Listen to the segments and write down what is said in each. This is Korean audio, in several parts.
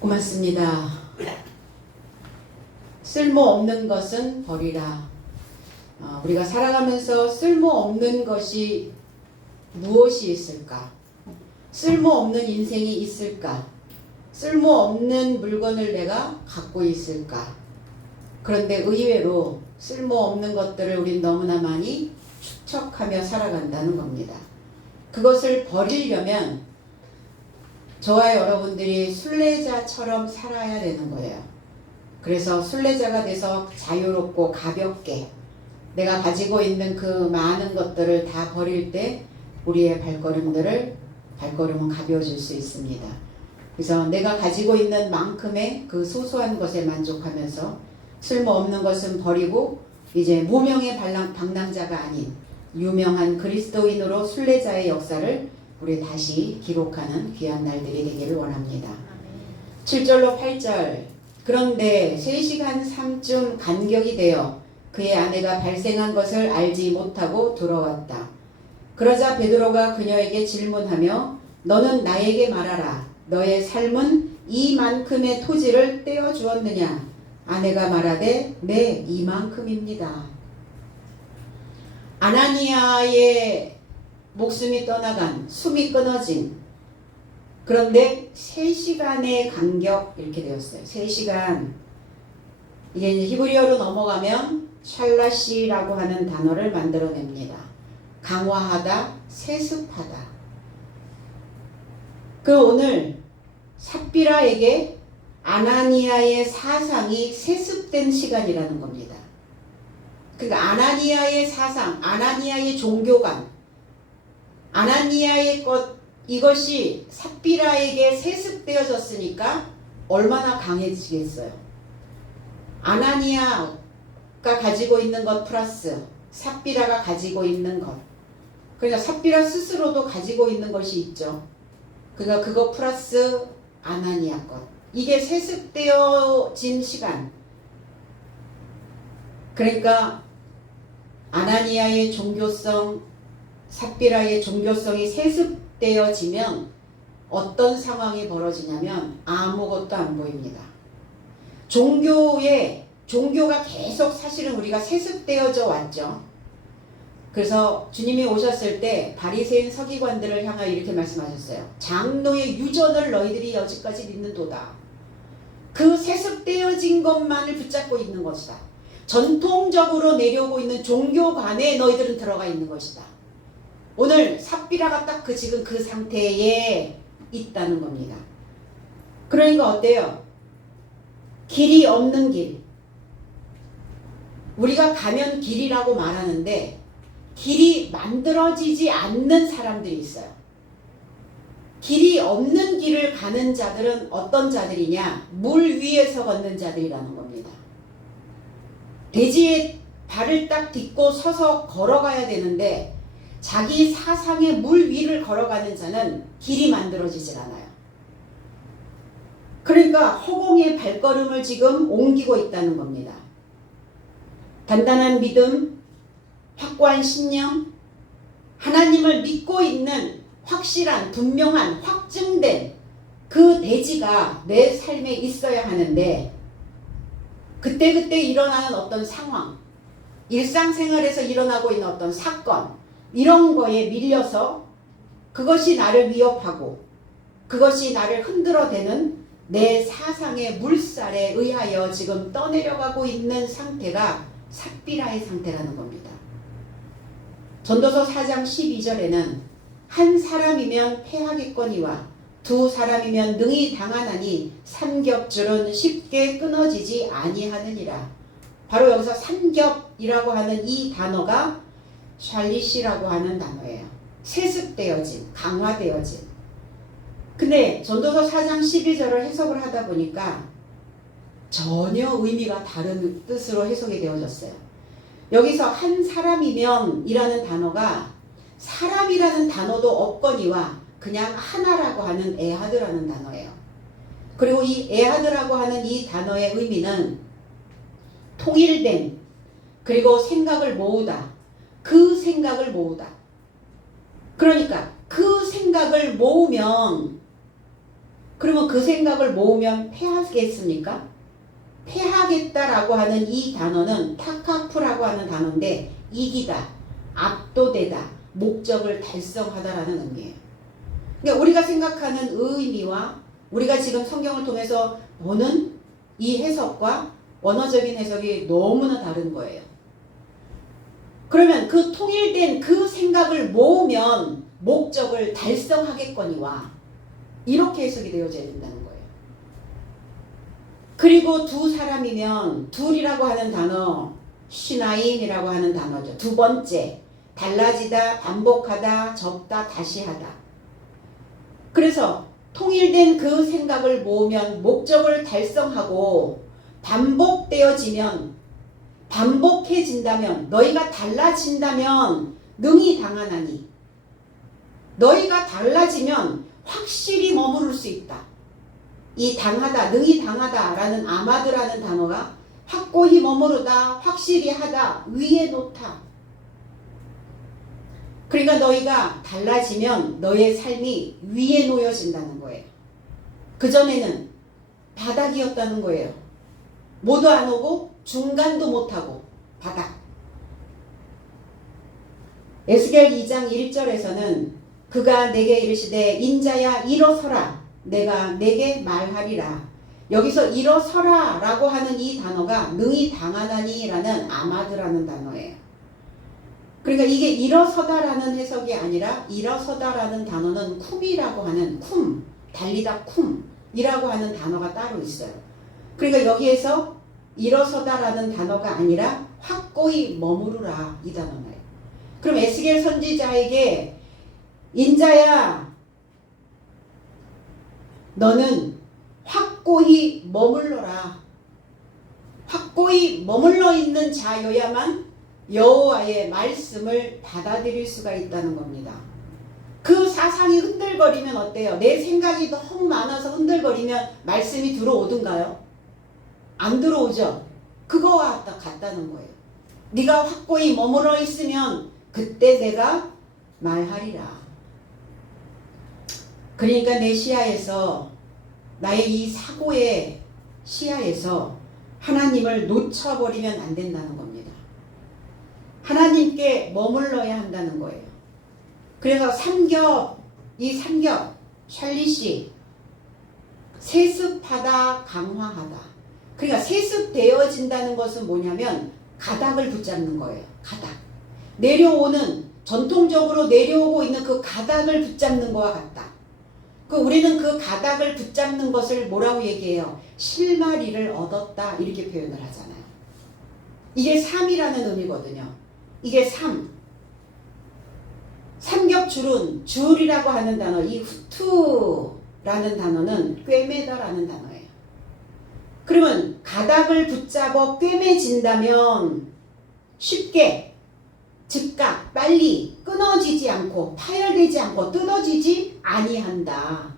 고맙습니다. 쓸모없는 것은 버리라. 우리가 살아가면서 쓸모없는 것이 무엇이 있을까? 쓸모없는 인생이 있을까? 쓸모없는 물건을 내가 갖고 있을까? 그런데 의외로 쓸모없는 것들을 우린 너무나 많이 축적하며 살아간다는 겁니다. 그것을 버리려면 저와 여러분들이 순례자처럼 살아야 되는 거예요. 그래서 순례자가 돼서 자유롭고 가볍게 내가 가지고 있는 그 많은 것들을 다 버릴 때 우리의 발걸음은 가벼워질 수 있습니다. 그래서 내가 가지고 있는 만큼의 그 소소한 것에 만족하면서 쓸모없는 것은 버리고 이제 무명의 방랑자가 아닌 유명한 그리스도인으로 순례자의 역사를 우리 다시 기록하는 귀한 날들이 되기를 원합니다. 7절로 8절. 그런데 3시간 3쯤 간격이 되어 그의 아내가 발생한 것을 알지 못하고 들어왔다. 그러자 베드로가 그녀에게 질문하며 너는 나에게 말하라. 너의 삶은 이만큼의 토지를 떼어 주었느냐? 아내가 말하되 네, 이만큼입니다. 아나니아의 목숨이 떠나간, 숨이 끊어진, 그런데 3시간의 간격 이렇게 되었어요. 3시간. 이게 이제 히브리어로 넘어가면 샬라시라고 하는 단어를 만들어냅니다. 강화하다, 세습하다. 오늘 삽비라에게 아나니아의 사상이 세습된 시간이라는 겁니다. 그러니까 아나니아의 사상, 아나니아의 종교관, 아나니아의 이것이 삽비라에게 세습되어졌으니까 얼마나 강해지겠어요. 아나니아가 가지고 있는 것 플러스 삽비라가 가지고 있는 것. 그러니까 삽비라 스스로도 가지고 있는 것이 있죠. 그러니까 그거 플러스 아나니아 것. 이게 세습되어진 시간. 그러니까 아나니아의 종교성, 삽비라의 종교성이 세습되어지면 어떤 상황이 벌어지냐면 아무것도 안 보입니다. 종교가 계속 사실은 우리가 세습되어져 왔죠. 그래서 주님이 오셨을 때 바리새인 서기관들을 향하여 이렇게 말씀하셨어요. 장로의 유전을 너희들이 여지까지 믿는도다. 그 세습되어진 것만을 붙잡고 있는 것이다. 전통적으로 내려오고 있는 종교관에 너희들은 들어가 있는 것이다. 오늘 삽비라가 딱 지금 그 상태에 있다는 겁니다. 그러니까 어때요? 길이 없는 길. 우리가 가면 길이라고 말하는데 길이 만들어지지 않는 사람들이 있어요. 길이 없는 길을 가는 자들은 어떤 자들이냐? 물 위에서 걷는 자들이라는 겁니다. 대지에 발을 딱 딛고 서서 걸어가야 되는데 자기 사상의 물 위를 걸어가는 자는 길이 만들어지질 않아요. 그러니까 허공의 발걸음을 지금 옮기고 있다는 겁니다. 단단한 믿음, 확고한 신념, 하나님을 믿고 있는 확실한, 분명한, 확증된 그 대지가 내 삶에 있어야 하는데 그때그때 일어나는 어떤 상황, 일상생활에서 일어나고 있는 어떤 사건, 이런 거에 밀려서 그것이 나를 위협하고 그것이 나를 흔들어대는 내 사상의 물살에 의하여 지금 떠내려가고 있는 상태가 삽비라의 상태라는 겁니다. 전도서 4장 12절에는 한 사람이면 패하겠거니와 두 사람이면 능히 당하나니 삼겹줄은 쉽게 끊어지지 아니하느니라. 바로 여기서 삼겹이라고 하는 이 단어가 샬리시라고 하는 단어예요. 세습되어진, 강화되어진. 근데 전도서 4장 12절을 해석을 하다 보니까 전혀 의미가 다른 뜻으로 해석이 되어졌어요. 여기서 한 사람이면 이라는 단어가 사람이라는 단어도 없거니와 그냥 하나라고 하는 에하드라는 단어예요. 그리고 이 에하드라고 하는 이 단어의 의미는 통일된, 그리고 생각을 모으다. 그 생각을 모으다. 그러니까 그 생각을 모으면 그러면 그 생각을 모으면 패하겠습니까? 패하겠다라고 하는 이 단어는 타카프라고 하는 단어인데 이기다, 압도되다, 목적을 달성하다라는 의미예요. 그러니까 우리가 생각하는 의미와 우리가 지금 성경을 통해서 보는 이 해석과 원어적인 해석이 너무나 다른 거예요. 그러면 그 통일된 그 생각을 모으면 목적을 달성하겠거니와 이렇게 해석이 되어져야 된다는 거예요. 그리고 두 사람이면 둘이라고 하는 단어 시나임이라고 하는 단어죠. 두 번째 달라지다, 반복하다, 적다, 다시 하다. 그래서 통일된 그 생각을 모으면 목적을 달성하고 반복해진다면 너희가 달라진다면 능히 당하나니 너희가 달라지면 확실히 머무를 수 있다. 이 당하다, 능히 당하다라는 아마드라는 단어가 확고히 머무르다, 확실히 하다, 위에 놓다. 그러니까 너희가 달라지면 너의 삶이 위에 놓여진다는 거예요. 그전에는 바닥이었다는 거예요. 모두 안 오고 중간도 못하고 바닥. 에스겔 2장 1절에서는 그가 내게 이르시되 인자야 일어서라 내가 내게 말하리라. 여기서 일어서라 라고 하는 이 단어가 능히 당하나니 라는 아마드라는 단어예요. 그러니까 이게 일어서다라는 해석이 아니라 일어서다라는 단어는 쿰이라고 하는 달리다 쿰이라고 하는 단어가 따로 있어요. 그러니까 여기에서 일어서다라는 단어가 아니라 확고히 머무르라 이 단어예요. 그럼 에스겔 선지자에게 인자야 너는 확고히 머물러라. 확고히 머물러 있는 자여야만 여호와의 말씀을 받아들일 수가 있다는 겁니다. 그 사상이 흔들거리면 어때요? 내 생각이 너무 많아서 흔들거리면 말씀이 들어오든가요? 안 들어오죠? 그거와 같다는 거예요. 네가 확고히 머물러 있으면 그때 내가 말하리라. 그러니까 내 시야에서 나의 이 사고의 시야에서 하나님을 놓쳐버리면 안 된다는 겁니다. 하나님께 머물러야 한다는 거예요. 그래서 이 삼겹, 샬리시, 세습하다, 강화하다. 그러니까 세습되어진다는 것은 뭐냐면 가닥을 붙잡는 거예요. 가닥. 전통적으로 내려오고 있는 그 가닥을 붙잡는 것과 같다. 우리는 그 가닥을 붙잡는 것을 뭐라고 얘기해요? 실마리를 얻었다 이렇게 표현을 하잖아요. 이게 삶이라는 의미거든요. 이게 삶. 삼겹줄은 줄이라고 하는 단어, 이 후투라는 단어는 꿰매다라는 단어예요. 그러면 가닥을 붙잡아 꿰매진다면 쉽게 즉각 빨리 끊어지지 않고 파열되지 않고 뜯어지지 아니한다.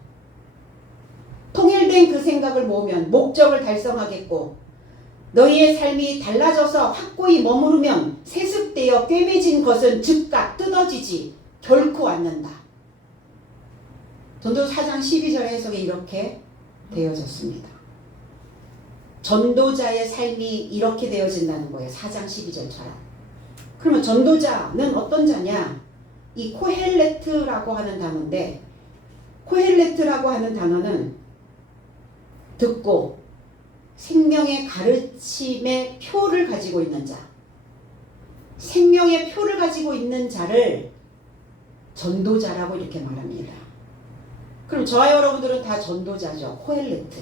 통일된 그 생각을 모으면 목적을 달성하겠고 너희의 삶이 달라져서 확고히 머무르면 세습되어 꿰매진 것은 즉각 뜯어지지 결코 않는다. 전도 4장 12절 해석에 이렇게 되어졌습니다. 전도자의 삶이 이렇게 되어진다는 거예요. 4장 12절처럼. 그러면 전도자는 어떤 자냐? 이 코헬레트라고 하는 단어인데 코헬레트라고 하는 단어는 듣고 생명의 가르침의 표를 가지고 있는 자. 생명의 표를 가지고 있는 자를 전도자라고 이렇게 말합니다. 그럼 저와 여러분들은 다 전도자죠. 코헬레트.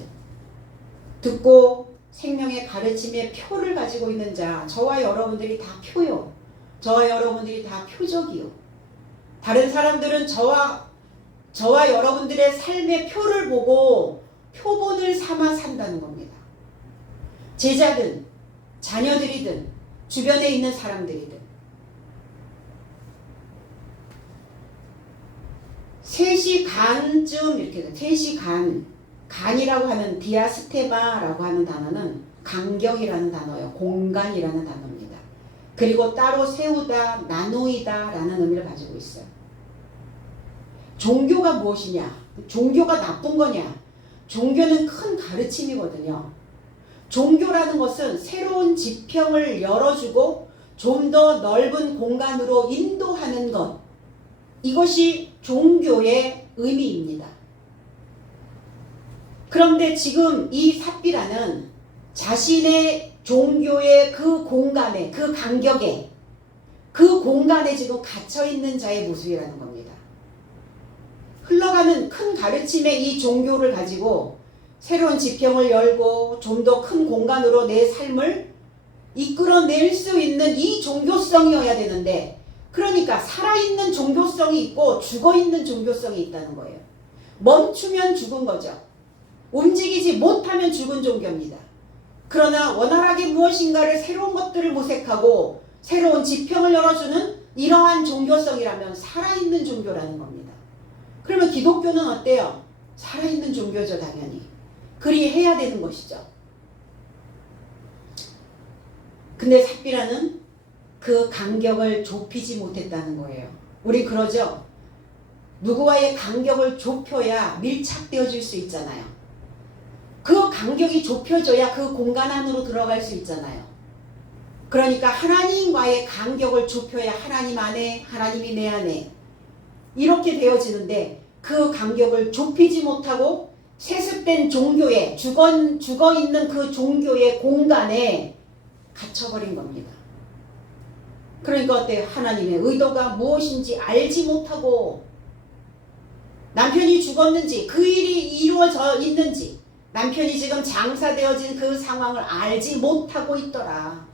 듣고 생명의 가르침의 표를 가지고 있는 자. 저와 여러분들이 다 표요. 저와 여러분들이 다 표적이요. 다른 사람들은 저와 여러분들의 삶의 표를 보고 표본을 삼아 산다는 겁니다. 제자든 자녀들이든 주변에 있는 사람들이든 3시 간쯤 이렇게 돼요. 3시 간이라고 하는 디아스테마라고 하는 단어는 간격이라는 단어예요. 공간이라는 단어입니다. 그리고 따로 세우다, 나누이다 라는 의미를 가지고 있어요. 종교가 무엇이냐? 종교가 나쁜 거냐? 종교는 큰 가르침이거든요. 종교라는 것은 새로운 지평을 열어주고 좀 더 넓은 공간으로 인도하는 것. 이것이 종교의 의미입니다. 그런데 지금 이 삽비라는 자신의 종교의 그 공간에, 그 간격에, 그 공간에 지금 갇혀있는 자의 모습이라는 겁니다. 흘러가는 큰 가르침의 이 종교를 가지고 새로운 지평을 열고 좀 더 큰 공간으로 내 삶을 이끌어낼 수 있는 이 종교성이어야 되는데, 그러니까 살아있는 종교성이 있고 죽어있는 종교성이 있다는 거예요. 멈추면 죽은 거죠. 움직이지 못하면 죽은 종교입니다. 그러나 원활하게 무엇인가를 새로운 것들을 모색하고 새로운 지평을 열어주는 이러한 종교성이라면 살아있는 종교라는 겁니다. 그러면 기독교는 어때요? 살아있는 종교죠, 당연히. 그리해야 되는 것이죠. 근데 삽비라는 그 간격을 좁히지 못했다는 거예요. 우리 그러죠? 누구와의 간격을 좁혀야 밀착되어질 수 있잖아요. 그 간격이 좁혀져야 그 공간 안으로 들어갈 수 있잖아요. 그러니까 하나님과의 간격을 좁혀야 하나님 안에, 하나님이 내 안에 이렇게 되어지는데, 그 간격을 좁히지 못하고 세습된 종교에, 죽어있는 그 종교의 공간에 갇혀버린 겁니다. 그러니까 어때요? 하나님의 의도가 무엇인지 알지 못하고, 남편이 죽었는지, 그 일이 이루어져 있는지, 남편이 지금 장사되어진 그 상황을 알지 못하고 있더라.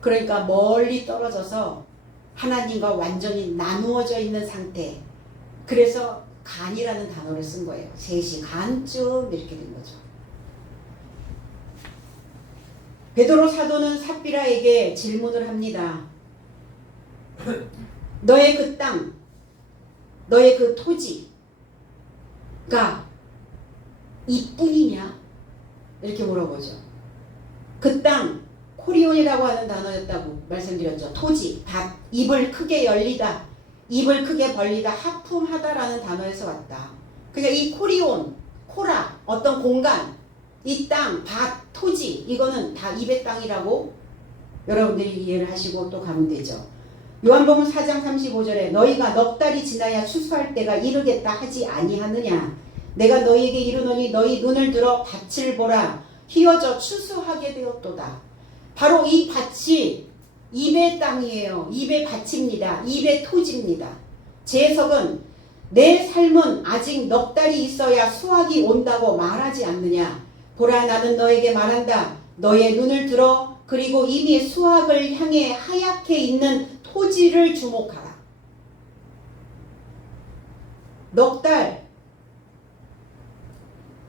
그러니까 멀리 떨어져서 하나님과 완전히 나누어져 있는 상태. 그래서 간이라는 단어를 쓴 거예요. 셋이 간쯤 이렇게 된 거죠. 베드로 사도는 삽비라에게 질문을 합니다. 너의 그 땅, 너의 그 토지가 이뿐이냐? 이렇게 물어보죠. 그 땅, 코리온이라고 하는 단어였다고 말씀드렸죠. 토지, 밭, 입을 크게 열리다, 입을 크게 벌리다, 하품하다라는 단어에서 왔다. 그러니까 이 코리온, 코라, 어떤 공간, 이 땅, 밭, 토지, 이거는 다 입의 땅이라고 여러분들이 이해를 하시고 또 가면 되죠. 요한복음 4장 35절에 너희가 넉 달이 지나야 추수할 때가 이르겠다 하지 아니하느냐. 내가 너희에게 이르노니 너희 눈을 들어 밭을 보라. 휘어져 추수하게 되었도다. 바로 이 밭이 입의 땅이에요. 입의 밭입니다. 입의 토지입니다. 제 해석은 내 삶은 아직 넉 달이 있어야 수확이 온다고 말하지 않느냐. 보라, 나는 너에게 말한다. 너의 눈을 들어 그리고 이미 수확을 향해 하얗게 있는 토지를 주목하라. 넉 달.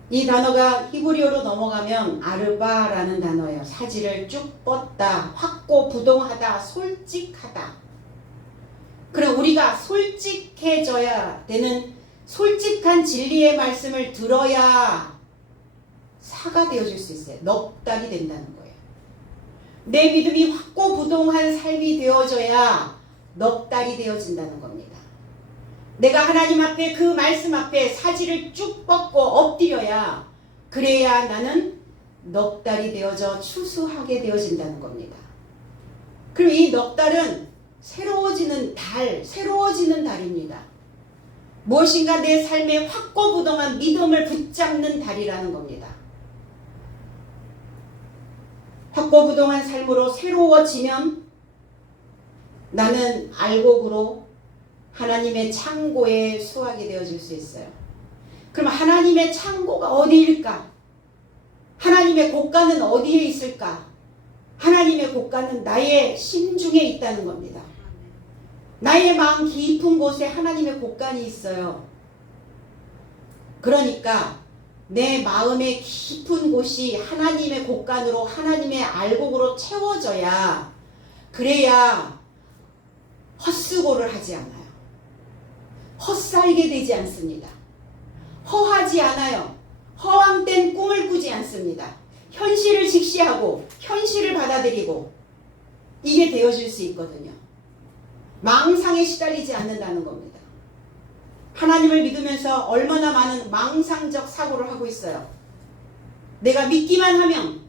이 단어가 히브리어로 넘어가면 아르바라는 단어예요. 사지를 쭉 뻗다, 확고부동하다, 솔직하다. 그럼 우리가 솔직해져야 되는, 솔직한 진리의 말씀을 들어야 사가 되어질 수 있어요. 넉 달이 된다는 거예요. 내 믿음이 확고부동한 삶이 되어져야 넉 달이 되어진다는 겁니다. 내가 하나님 앞에, 그 말씀 앞에 사지를 쭉 뻗고 엎드려야, 그래야 나는 넉 달이 되어져 추수하게 되어진다는 겁니다. 그리고 이 넉 달은 새로워지는 달입니다. 무엇인가 내 삶에 확고부동한 믿음을 붙잡는 달이라는 겁니다. 확고부동한 삶으로 새로워지면 나는 알곡으로 하나님의 창고에 수확이 되어질 수 있어요. 그럼 하나님의 창고가 어디일까? 하나님의 곳간은 어디에 있을까? 하나님의 곳간은 나의 심중에 있다는 겁니다. 나의 마음 깊은 곳에 하나님의 곳간이 있어요. 그러니까 내 마음의 깊은 곳이 하나님의 곳간으로, 하나님의 알곡으로 채워져야, 그래야 헛수고를 하지 않아요. 헛살게 되지 않습니다. 허하지 않아요. 허황된 꿈을 꾸지 않습니다. 현실을 직시하고 현실을 받아들이고, 이게 되어질 수 있거든요. 망상에 시달리지 않는다는 겁니다. 하나님을 믿으면서 얼마나 많은 망상적 사고를 하고 있어요. 내가 믿기만 하면,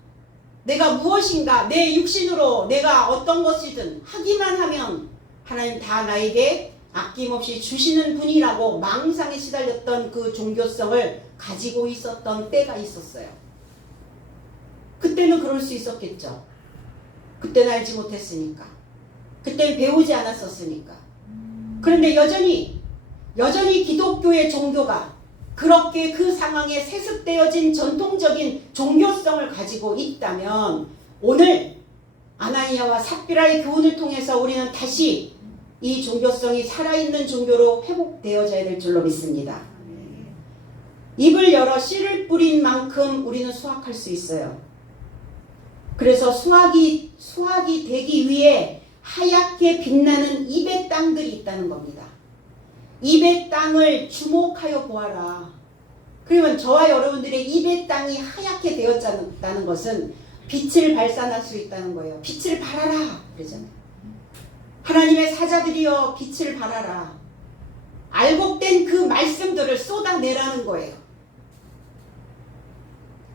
내가 무엇인가 내 육신으로 내가 어떤 것이든 하기만 하면 하나님 다 나에게 아낌없이 주시는 분이라고 망상에 시달렸던 그 종교성을 가지고 있었던 때가 있었어요. 그때는 그럴 수 있었겠죠. 그때는 알지 못했으니까. 그때는 배우지 않았었으니까. 그런데 여전히 기독교의 종교가 그렇게 그 상황에 세습되어진 전통적인 종교성을 가지고 있다면 오늘 아나니아와 삽비라의 교훈을 통해서 우리는 다시 이 종교성이 살아있는 종교로 회복되어져야 될 줄로 믿습니다. 입을 열어 씨를 뿌린 만큼 우리는 수확할 수 있어요. 그래서 수확이 되기 위해 하얗게 빛나는 입의 땅들이 있다는 겁니다. 입의 땅을 주목하여 보아라. 그러면 저와 여러분들의 입의 땅이 하얗게 되었다는 것은 빛을 발산할 수 있다는 거예요. 빛을 발하라 그러잖아요. 하나님의 사자들이여 빛을 발하라. 알곡된 그 말씀들을 쏟아내라는 거예요.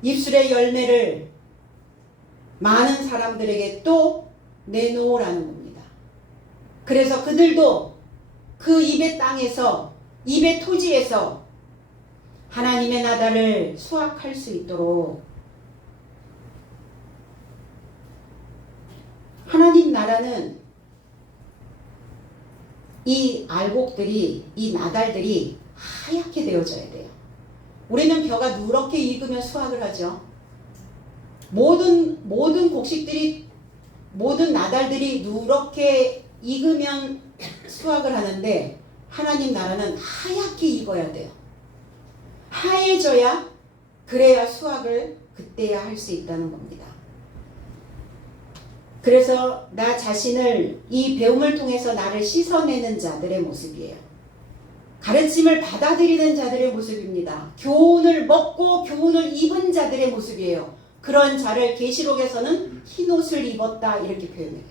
입술의 열매를 많은 사람들에게 또 내놓으라는 겁니다. 그래서 그들도 그 입의 땅에서, 입의 토지에서 하나님의 나라를 수확할 수 있도록 하나님 나라는 이 알곡들이, 이 나달들이 하얗게 되어져야 돼요. 우리는 벼가 누렇게 익으면 수확을 하죠. 모든 곡식들이, 모든 나달들이 누렇게 익으면 수확을 하는데 하나님 나라는 하얗게 익어야 돼요. 하얘져야, 그래야 수확을 그때야 할 수 있다는 겁니다. 그래서 나 자신을 이 배움을 통해서 나를 씻어내는 자들의 모습이에요. 가르침을 받아들이는 자들의 모습입니다. 교훈을 먹고 교훈을 입은 자들의 모습이에요. 그런 자를 계시록에서는 흰옷을 입었다 이렇게 표현해요.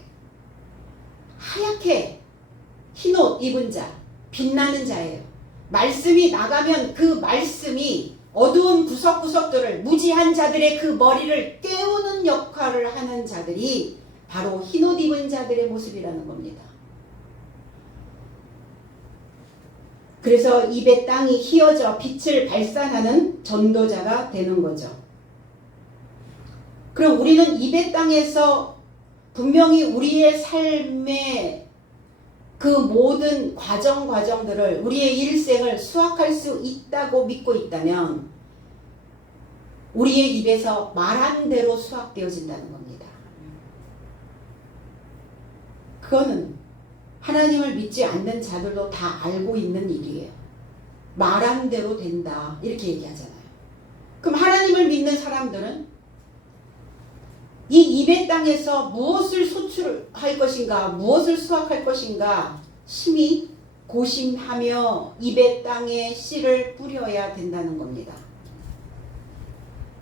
하얗게 흰옷 입은 자, 빛나는 자예요. 말씀이 나가면 그 말씀이 어두운 구석구석들을, 무지한 자들의 그 머리를 깨우는 역할을 하는 자들이 바로 흰옷 입은 자들의 모습이라는 겁니다. 그래서 입의 땅이 휘어져 빛을 발산하는 전도자가 되는 거죠. 그럼 우리는 입의 땅에서 분명히 우리의 삶의 그 모든 과정들을, 우리의 일생을 수확할 수 있다고 믿고 있다면 우리의 입에서 말한 대로 수확되어진다는 겁니다. 그거는 하나님을 믿지 않는 자들도 다 알고 있는 일이에요. 말한 대로 된다 이렇게 얘기하잖아요. 그럼 하나님을 믿는 사람들은 이 입의 땅에서 무엇을 소출할 것인가, 무엇을 수확할 것인가 심히 고심하며 입의 땅에 씨를 뿌려야 된다는 겁니다.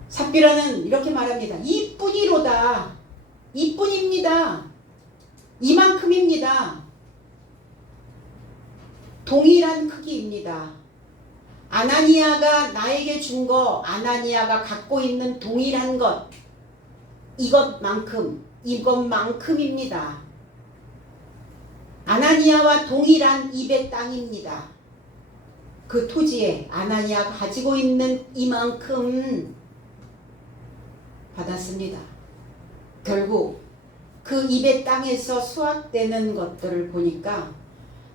삽비라는 이렇게 말합니다. 이뿐이로다. 이뿐입니다. 이만큼입니다. 동일한 크기입니다. 아나니아가 나에게 준 거, 아나니아가 갖고 있는 동일한 것, 이것만큼입니다. 아나니아와 동일한 입의 땅입니다. 그 토지에 아나니아가 가지고 있는 이만큼 받았습니다. 결국 그 입의 땅에서 수확되는 것들을 보니까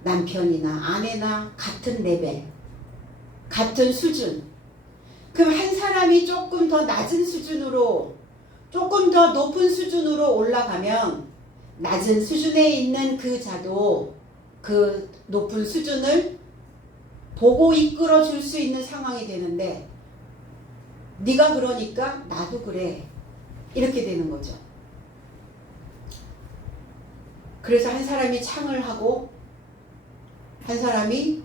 남편이나 아내나 같은 레벨, 같은 수준. 그럼 한 사람이 조금 더 낮은 수준으로, 조금 더 높은 수준으로 올라가면 낮은 수준에 있는 그 자도 그 높은 수준을 보고 이끌어 줄 수 있는 상황이 되는데, 네가 그러니까 나도 그래 이렇게 되는 거죠. 그래서 한 사람이 창을 하고 한 사람이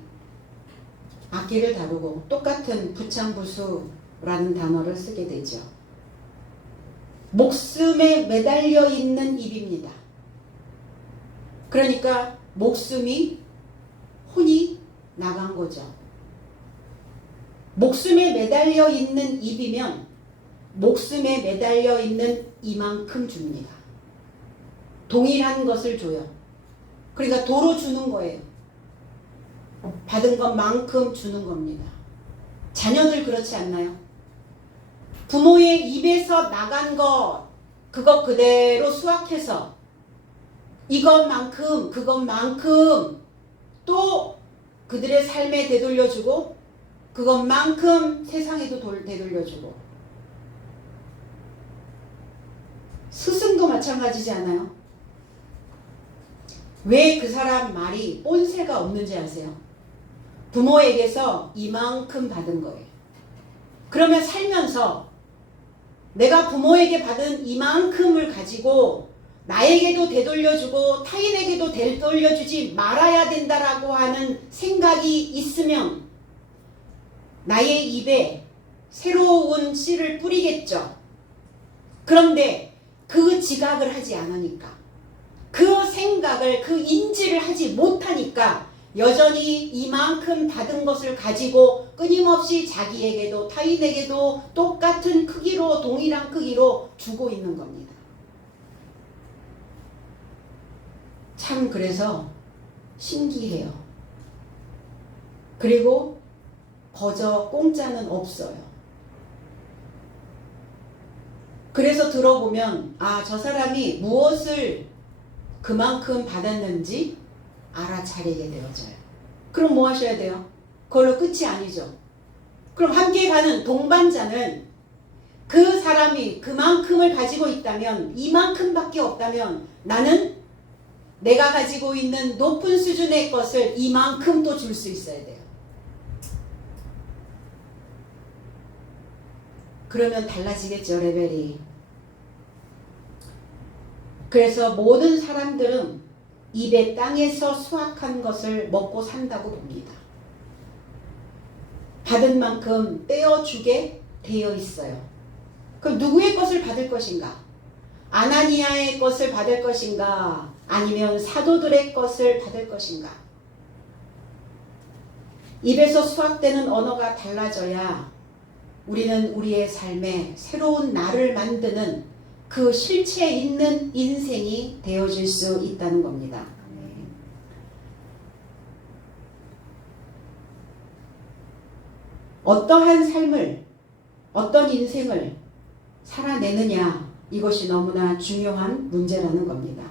악기를 다루고 똑같은 부창부수라는 단어를 쓰게 되죠. 목숨에 매달려 있는 입입니다. 그러니까 목숨이 혼이 나간 거죠. 목숨에 매달려 있는 입이면 목숨에 매달려 있는 이만큼 줍니다. 동일한 것을 줘요. 그러니까 도로 주는 거예요. 받은 것만큼 주는 겁니다. 자녀들 그렇지 않나요? 부모의 입에서 나간 것 그것 그대로 수확해서 이것만큼 그것만큼 또 그들의 삶에 되돌려주고 그것만큼 세상에도 되돌려주고 스승도 마찬가지지 않아요? 왜 그 사람 말이 본새가 없는지 아세요? 부모에게서 이만큼 받은 거예요. 그러면 살면서 내가 부모에게 받은 이만큼을 가지고 나에게도 되돌려주고 타인에게도 되돌려주지 말아야 된다라고 하는 생각이 있으면 나의 입에 새로운 씨를 뿌리겠죠. 그런데 그 지각을 하지 않으니까 그 생각을 그 인지를 하지 못하니까 여전히 이만큼 받은 것을 가지고 끊임없이 자기에게도 타인에게도 똑같은 크기로 동일한 크기로 주고 있는 겁니다. 참 그래서 신기해요. 그리고 거저 공짜는 없어요. 그래서 들어보면 저 사람이 무엇을 그만큼 받았는지 알아차리게 되어져요. 그럼 뭐 하셔야 돼요? 그걸로 끝이 아니죠. 그럼 함께 가는 동반자는 그 사람이 그만큼을 가지고 있다면 이만큼밖에 없다면 나는 내가 가지고 있는 높은 수준의 것을 이만큼 또 줄 수 있어야 돼요. 그러면 달라지겠죠, 레벨이. 그래서 모든 사람들은 입의 땅에서 수확한 것을 먹고 산다고 봅니다. 받은 만큼 떼어주게 되어 있어요. 그럼 누구의 것을 받을 것인가? 아나니아의 것을 받을 것인가? 아니면 사도들의 것을 받을 것인가? 입에서 수확되는 언어가 달라져야 우리는 우리의 삶에 새로운 나를 만드는 그 실체 있는 인생이 되어질 수 있다는 겁니다. 어떠한 삶을, 어떤 인생을 살아내느냐, 이것이 너무나 중요한 문제라는 겁니다.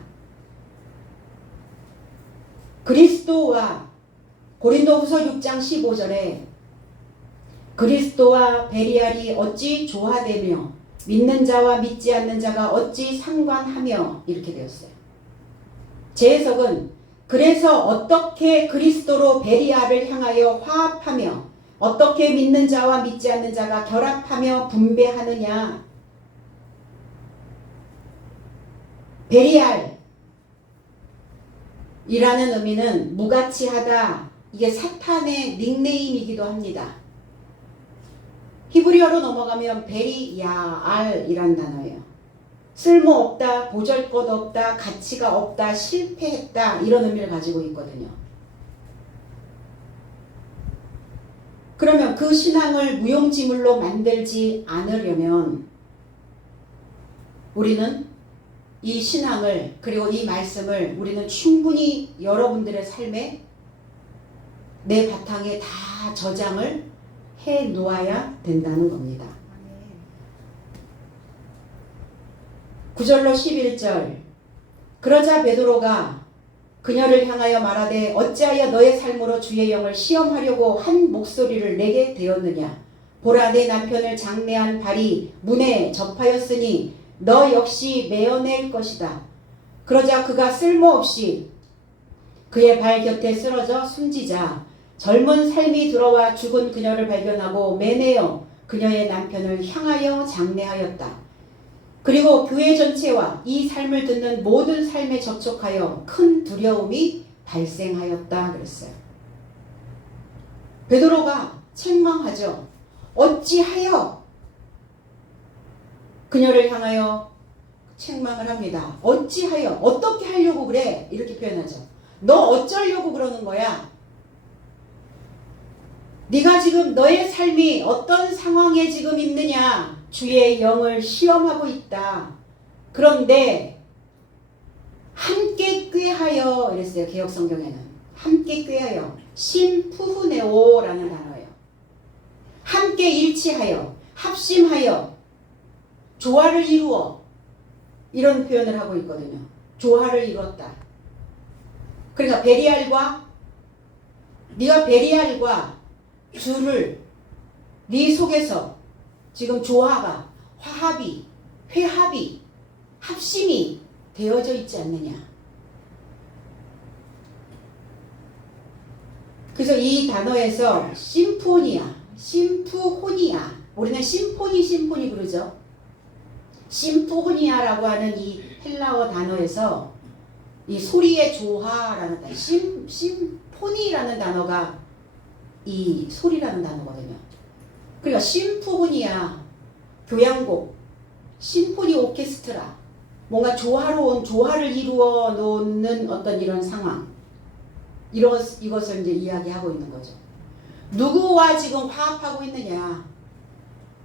그리스도와 고린도후서 6장 15절에 그리스도와 베리알이 어찌 조화되며 믿는 자와 믿지 않는 자가 어찌 상관하며 이렇게 되었어요. 제 해석은 그래서 어떻게 그리스도로 베리알을 향하여 화합하며 어떻게 믿는 자와 믿지 않는 자가 결합하며 분배하느냐. 베리알이라는 의미는 무가치하다. 이게 사탄의 닉네임이기도 합니다. 히브리어로 넘어가면 베리야알이란 단어예요. 쓸모없다, 보잘것없다, 가치가 없다, 실패했다 이런 의미를 가지고 있거든요. 그러면 그 신앙을 무용지물로 만들지 않으려면 우리는 이 신앙을 그리고 이 말씀을 우리는 충분히 여러분들의 삶에 내 바탕에 다 저장을 해 놓아야 된다는 겁니다. 9절로 11절 그러자 베드로가 그녀를 향하여 말하되 어찌하여 너의 삶으로 주의 영을 시험하려고 한 목소리를 내게 되었느냐. 보라 내 남편을 장례한 발이 문에 접하였으니 너 역시 메어낼 것이다. 그러자 그가 쓸모없이 그의 발 곁에 쓰러져 숨지자 젊은 삶이 들어와 죽은 그녀를 발견하고 매내어 그녀의 남편을 향하여 장례하였다. 그리고 교회 전체와 이 삶을 듣는 모든 삶에 접촉하여 큰 두려움이 발생하였다 그랬어요. 베드로가 책망하죠. 어찌하여 그녀를 향하여 책망을 합니다. 어찌하여 어떻게 하려고 그래 이렇게 표현하죠. 너 어쩌려고 그러는 거야. 네가 지금 너의 삶이 어떤 상황에 지금 있느냐? 주의 영을 시험하고 있다. 그런데 함께 꾀하여 이랬어요. 개역성경에는. 함께 꾀하여. 심푸후네오라는 단어예요. 함께 일치하여, 합심하여, 조화를 이루어 이런 표현을 하고 있거든요. 조화를 이루었다. 그러니까 네가 베리알과 주를 네 속에서 지금 조화가 화합이 회합이 합심이 되어져 있지 않느냐. 그래서 이 단어에서 심포니아, 심푸호니아, 우리는 심포니 부르죠. 심푸호니아라고 하는 이 헬라어 단어에서 이 소리의 조화라는 단어, 심포니라는 단어가 이 소리라는 단어거든요. 그러니까 심포니아, 교향곡, 심포니 오케스트라, 뭔가 조화로운 조화를 이루어 놓는 어떤 이런 상황, 이것을 이제 이야기하고 있는 거죠. 누구와 지금 화합하고 있느냐?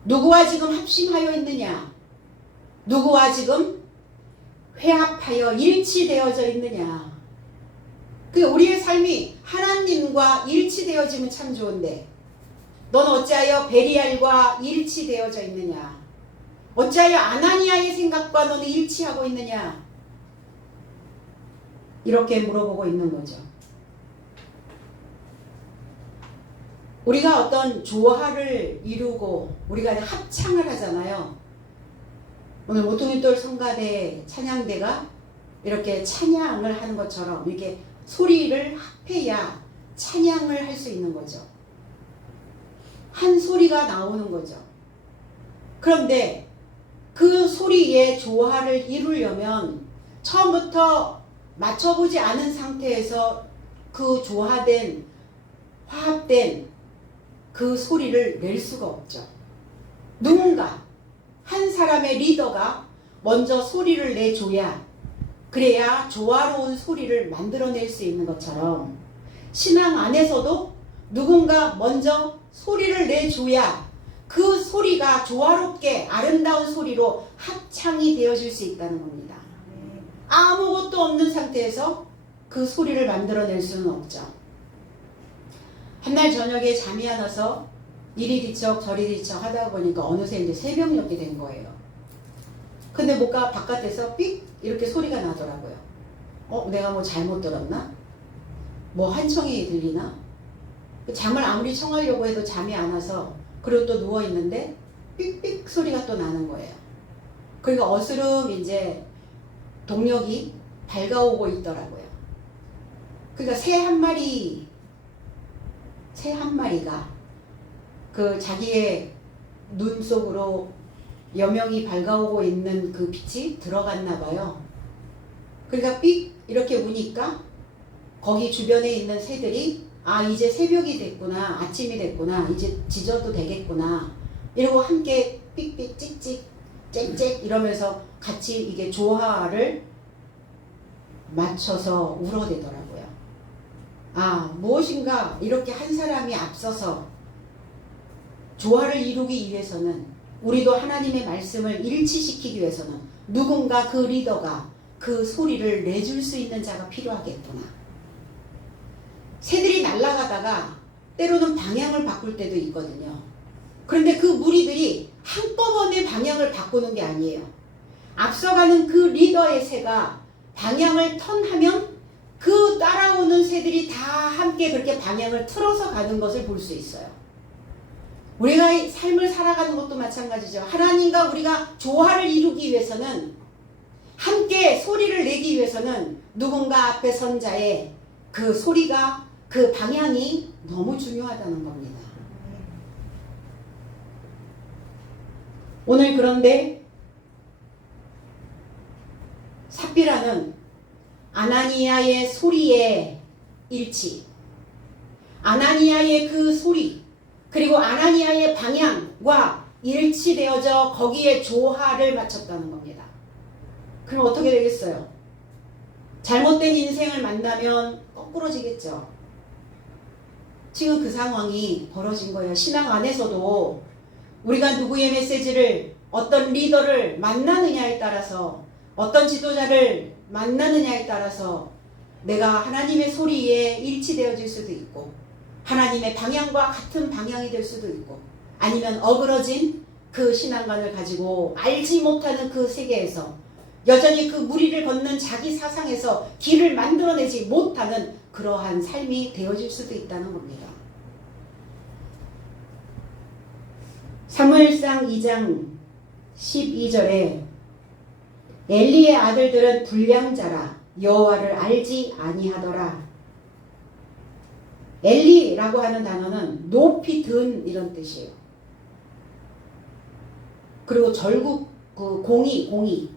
누구와 지금 합심하여 있느냐? 누구와 지금 회합하여 일치되어져 있느냐? 우리의 삶이 하나님과 일치되어지면 참 좋은데 넌 어찌하여 베리알과 일치되어져 있느냐? 어찌하여 아나니아의 생각과 너는 일치하고 있느냐? 이렇게 물어보고 있는 거죠. 우리가 어떤 조화를 이루고 우리가 합창을 하잖아요. 오늘 모퉁이돌 성가대 찬양대가 이렇게 찬양을 하는 것처럼 이렇게 소리를 합해야 찬양을 할 수 있는 거죠. 한 소리가 나오는 거죠. 그런데 그 소리의 조화를 이루려면 처음부터 맞춰보지 않은 상태에서 그 조화된 화합된 그 소리를 낼 수가 없죠. 누군가 한 사람의 리더가 먼저 소리를 내줘야 그래야 조화로운 소리를 만들어낼 수 있는 것처럼 신앙 안에서도 누군가 먼저 소리를 내줘야 그 소리가 조화롭게 아름다운 소리로 합창이 되어질 수 있다는 겁니다. 아무것도 없는 상태에서 그 소리를 만들어낼 수는 없죠. 한날 저녁에 잠이 안 와서 이리 뒤척 저리 뒤척 하다 보니까 어느새 이제 새벽녘이 된 거예요. 근데 뭔가 바깥에서 삑 이렇게 소리가 나더라고요. 내가 뭐 잘못 들었나? 뭐 환청이 들리나? 잠을 아무리 청하려고 해도 잠이 안 와서 그리고 또 누워있는데 삑삑 소리가 또 나는 거예요. 그러니까 어스름 이제 동력이 밝아오고 있더라고요. 그러니까 새 한 마리가 그 자기의 눈 속으로 여명이 밝아오고 있는 그 빛이 들어갔나 봐요. 그러니까 삑 이렇게 우니까 거기 주변에 있는 새들이 이제 새벽이 됐구나, 아침이 됐구나, 이제 짖어도 되겠구나 이러고 함께 삑삑 찍찍 짹짹 이러면서 같이 이게 조화를 맞춰서 울어대더라고요. 무엇인가 이렇게 한 사람이 앞서서 조화를 이루기 위해서는 우리도 하나님의 말씀을 일치시키기 위해서는 누군가 그 리더가 그 소리를 내줄 수 있는 자가 필요하겠구나. 새들이 날아가다가 때로는 방향을 바꿀 때도 있거든요. 그런데 그 무리들이 한꺼번에 방향을 바꾸는 게 아니에요. 앞서가는 그 리더의 새가 방향을 턴하면 그 따라오는 새들이 다 함께 그렇게 방향을 틀어서 가는 것을 볼 수 있어요. 우리가 삶을 살아가는 것도 마찬가지죠. 하나님과 우리가 조화를 이루기 위해서는 함께 소리를 내기 위해서는 누군가 앞에 선 자의 그 소리가 그 방향이 너무 중요하다는 겁니다. 오늘 그런데 삽비라는 아나니아의 소리의 일치, 아나니아의 그 소리, 그리고 아나니아의 방향과 일치되어져 거기에 조화를 맞췄다는 겁니다. 그럼 어떻게 되겠어요? 잘못된 인생을 만나면 거꾸러지겠죠. 지금 그 상황이 벌어진 거예요. 신앙 안에서도 우리가 누구의 메시지를, 어떤 리더를 만나느냐에 따라서, 어떤 지도자를 만나느냐에 따라서 내가 하나님의 소리에 일치되어질 수도 있고, 하나님의 방향과 같은 방향이 될 수도 있고, 아니면 어그러진 그 신앙관을 가지고 알지 못하는 그 세계에서 여전히 그 무리를 걷는 자기 사상에서 길을 만들어내지 못하는 그러한 삶이 되어질 수도 있다는 겁니다. 사무엘상 2장 12절에 엘리의 아들들은 불량자라 여호와를 알지 아니하더라. 엘리라고 하는 단어는 높이 든 이런 뜻이에요. 그리고 절구, 그 공이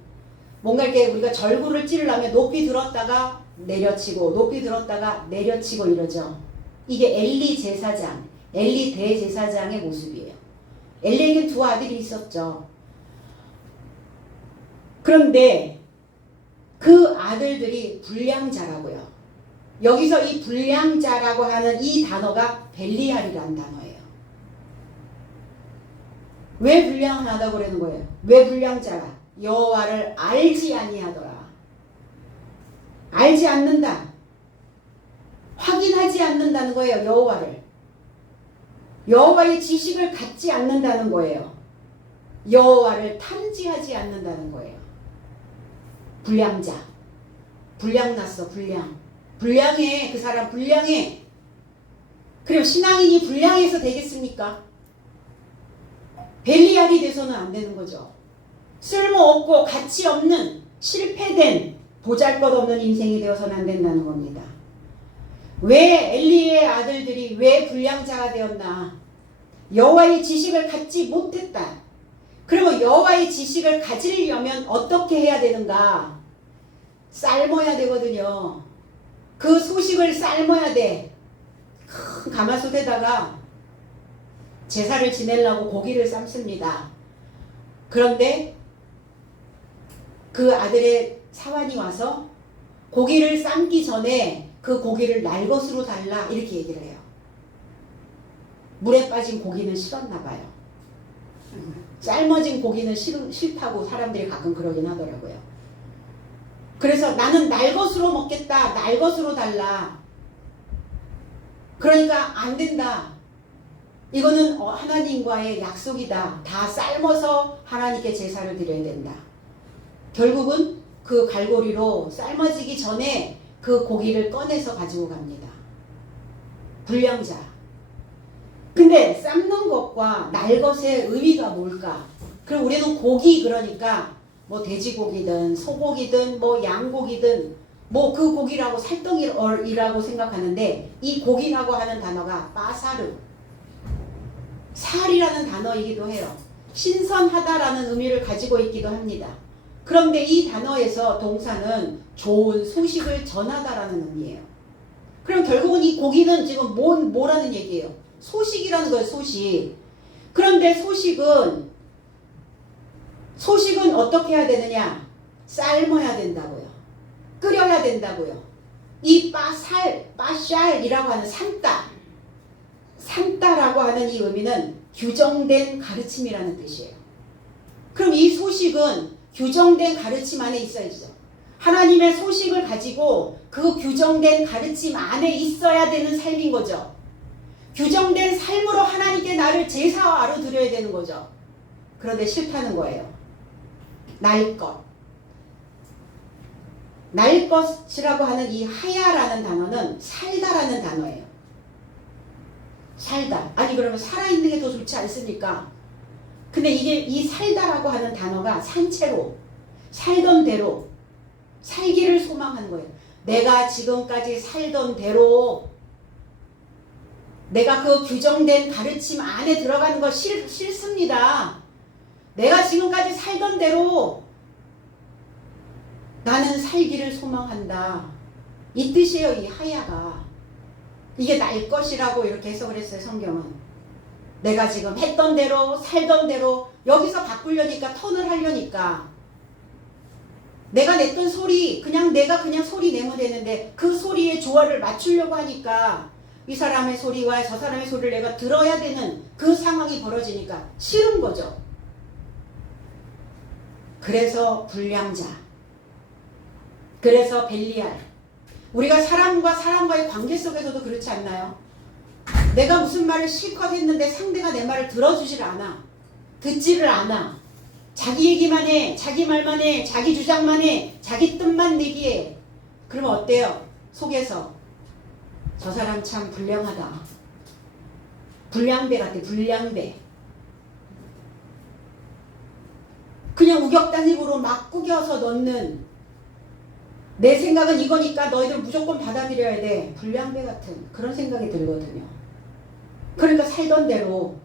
뭔가 이렇게 우리가 절구를 찌르려면 높이 들었다가 내려치고 높이 들었다가 내려치고 이러죠. 이게 엘리 제사장, 엘리 대제사장의 모습이에요. 엘리에겐 두 아들이 있었죠. 그런데 그 아들들이 불량자라고요. 여기서 이 불량자라고 하는 이 단어가 벨리알이라는 단어예요. 왜 불량하다고 그러는 거예요? 왜 불량자라? 여호와를 알지 아니하더라. 알지 않는다. 확인하지 않는다는 거예요. 여호와를. 여호와의 지식을 갖지 않는다는 거예요. 여호와를 탐지하지 않는다는 거예요. 불량자. 불량났어. 불량해. 그 사람 불량해. 그리고 신앙인이 불량해서 되겠습니까? 벨리알이 돼서는 안 되는 거죠. 쓸모없고 가치없는 실패된 보잘것없는 인생이 되어서는 안 된다는 겁니다. 왜 엘리의 아들들이 왜 불량자가 되었나? 여호와의 지식을 갖지 못했다. 그리고 여호와의 지식을 가지려면 어떻게 해야 되는가? 삶아야 되거든요. 그 소식을 삶아야 돼. 큰 가마솥에다가 제사를 지내려고 고기를 삶습니다. 그런데 그 아들의 사환이 와서 고기를 삶기 전에 그 고기를 날 것으로 달라 이렇게 얘기를 해요. 물에 빠진 고기는 싫었나 봐요. 삶아진 고기는 싫다고 사람들이 가끔 그러긴 하더라고요. 그래서 나는 날 것으로 먹겠다. 날 것으로 달라. 그러니까 안 된다. 이거는 하나님과의 약속이다. 다 삶아서 하나님께 제사를 드려야 된다. 결국은 그 갈고리로 삶아지기 전에 그 고기를 꺼내서 가지고 갑니다. 불량자. 근데 삶는 것과 날 것의 의미가 뭘까? 그럼 우리는 고기 그러니까 뭐 돼지고기든 소고기든 뭐 양고기든 뭐 그 고기라고 살덩이라고 생각하는데 이 고기라고 하는 단어가 빠사르. 살이라는 단어이기도 해요. 신선하다라는 의미를 가지고 있기도 합니다. 그런데 이 단어에서 동사는 좋은 소식을 전하다라는 의미예요. 그럼 결국은 이 고기는 지금 뭐라는 얘기예요? 소식이라는 거예요. 소식. 그런데 소식은 어떻게 해야 되느냐? 삶아야 된다고요. 끓여야 된다고요. 이 빠샬이라고 하는 삶다라고 하는 이 의미는 규정된 가르침이라는 뜻이에요. 그럼 이 소식은 규정된 가르침 안에 있어야죠. 하나님의 소식을 가지고 그 규정된 가르침 안에 있어야 되는 삶인 거죠. 규정된 삶으로 하나님께 나를 제사화로 드려야 되는 거죠. 그런데 싫다는 거예요. 날 것이라고 하는 이 하야라는 단어는 살다라는 단어예요. 살다. 아니 그러면 살아있는 게 더 좋지 않습니까? 근데 이 살다라고 하는 단어가 산채로 살던 대로 살기를 소망하는 거예요. 내가 지금까지 살던 대로 내가 그 규정된 가르침 안에 들어가는 거 싫습니다. 내가 지금까지 살던 대로 나는 살기를 소망한다. 이 뜻이에요. 이 하야가. 이게 날 것이라고 이렇게 해석을 했어요. 성경은. 내가 지금 했던 대로 살던 대로 여기서 바꾸려니까 턴을 하려니까 내가 냈던 소리 내가 그냥 소리 내면 되는데 그 소리에 조화를 맞추려고 하니까 이 사람의 소리와 저 사람의 소리를 내가 들어야 되는 그 상황이 벌어지니까 싫은 거죠. 그래서 불량자, 그래서 벨리알. 우리가 사람과 사람과의 관계 속에서도 그렇지 않나요? 내가 무슨 말을 실컷 했는데 상대가 내 말을 들어주질 않아. 듣지를 않아. 자기 얘기만 해. 자기 말만 해. 자기 주장만 해. 자기 뜻만 내기해. 그러면 어때요? 속에서 저 사람 참 불량하다. 불량배 같아. 불량배. 그냥 우격단입으로 막 꾸겨서 넣는, 내 생각은 이거니까 너희들 무조건 받아들여야 돼. 불량배 같은 그런 생각이 들거든요. 그러니까 살던 대로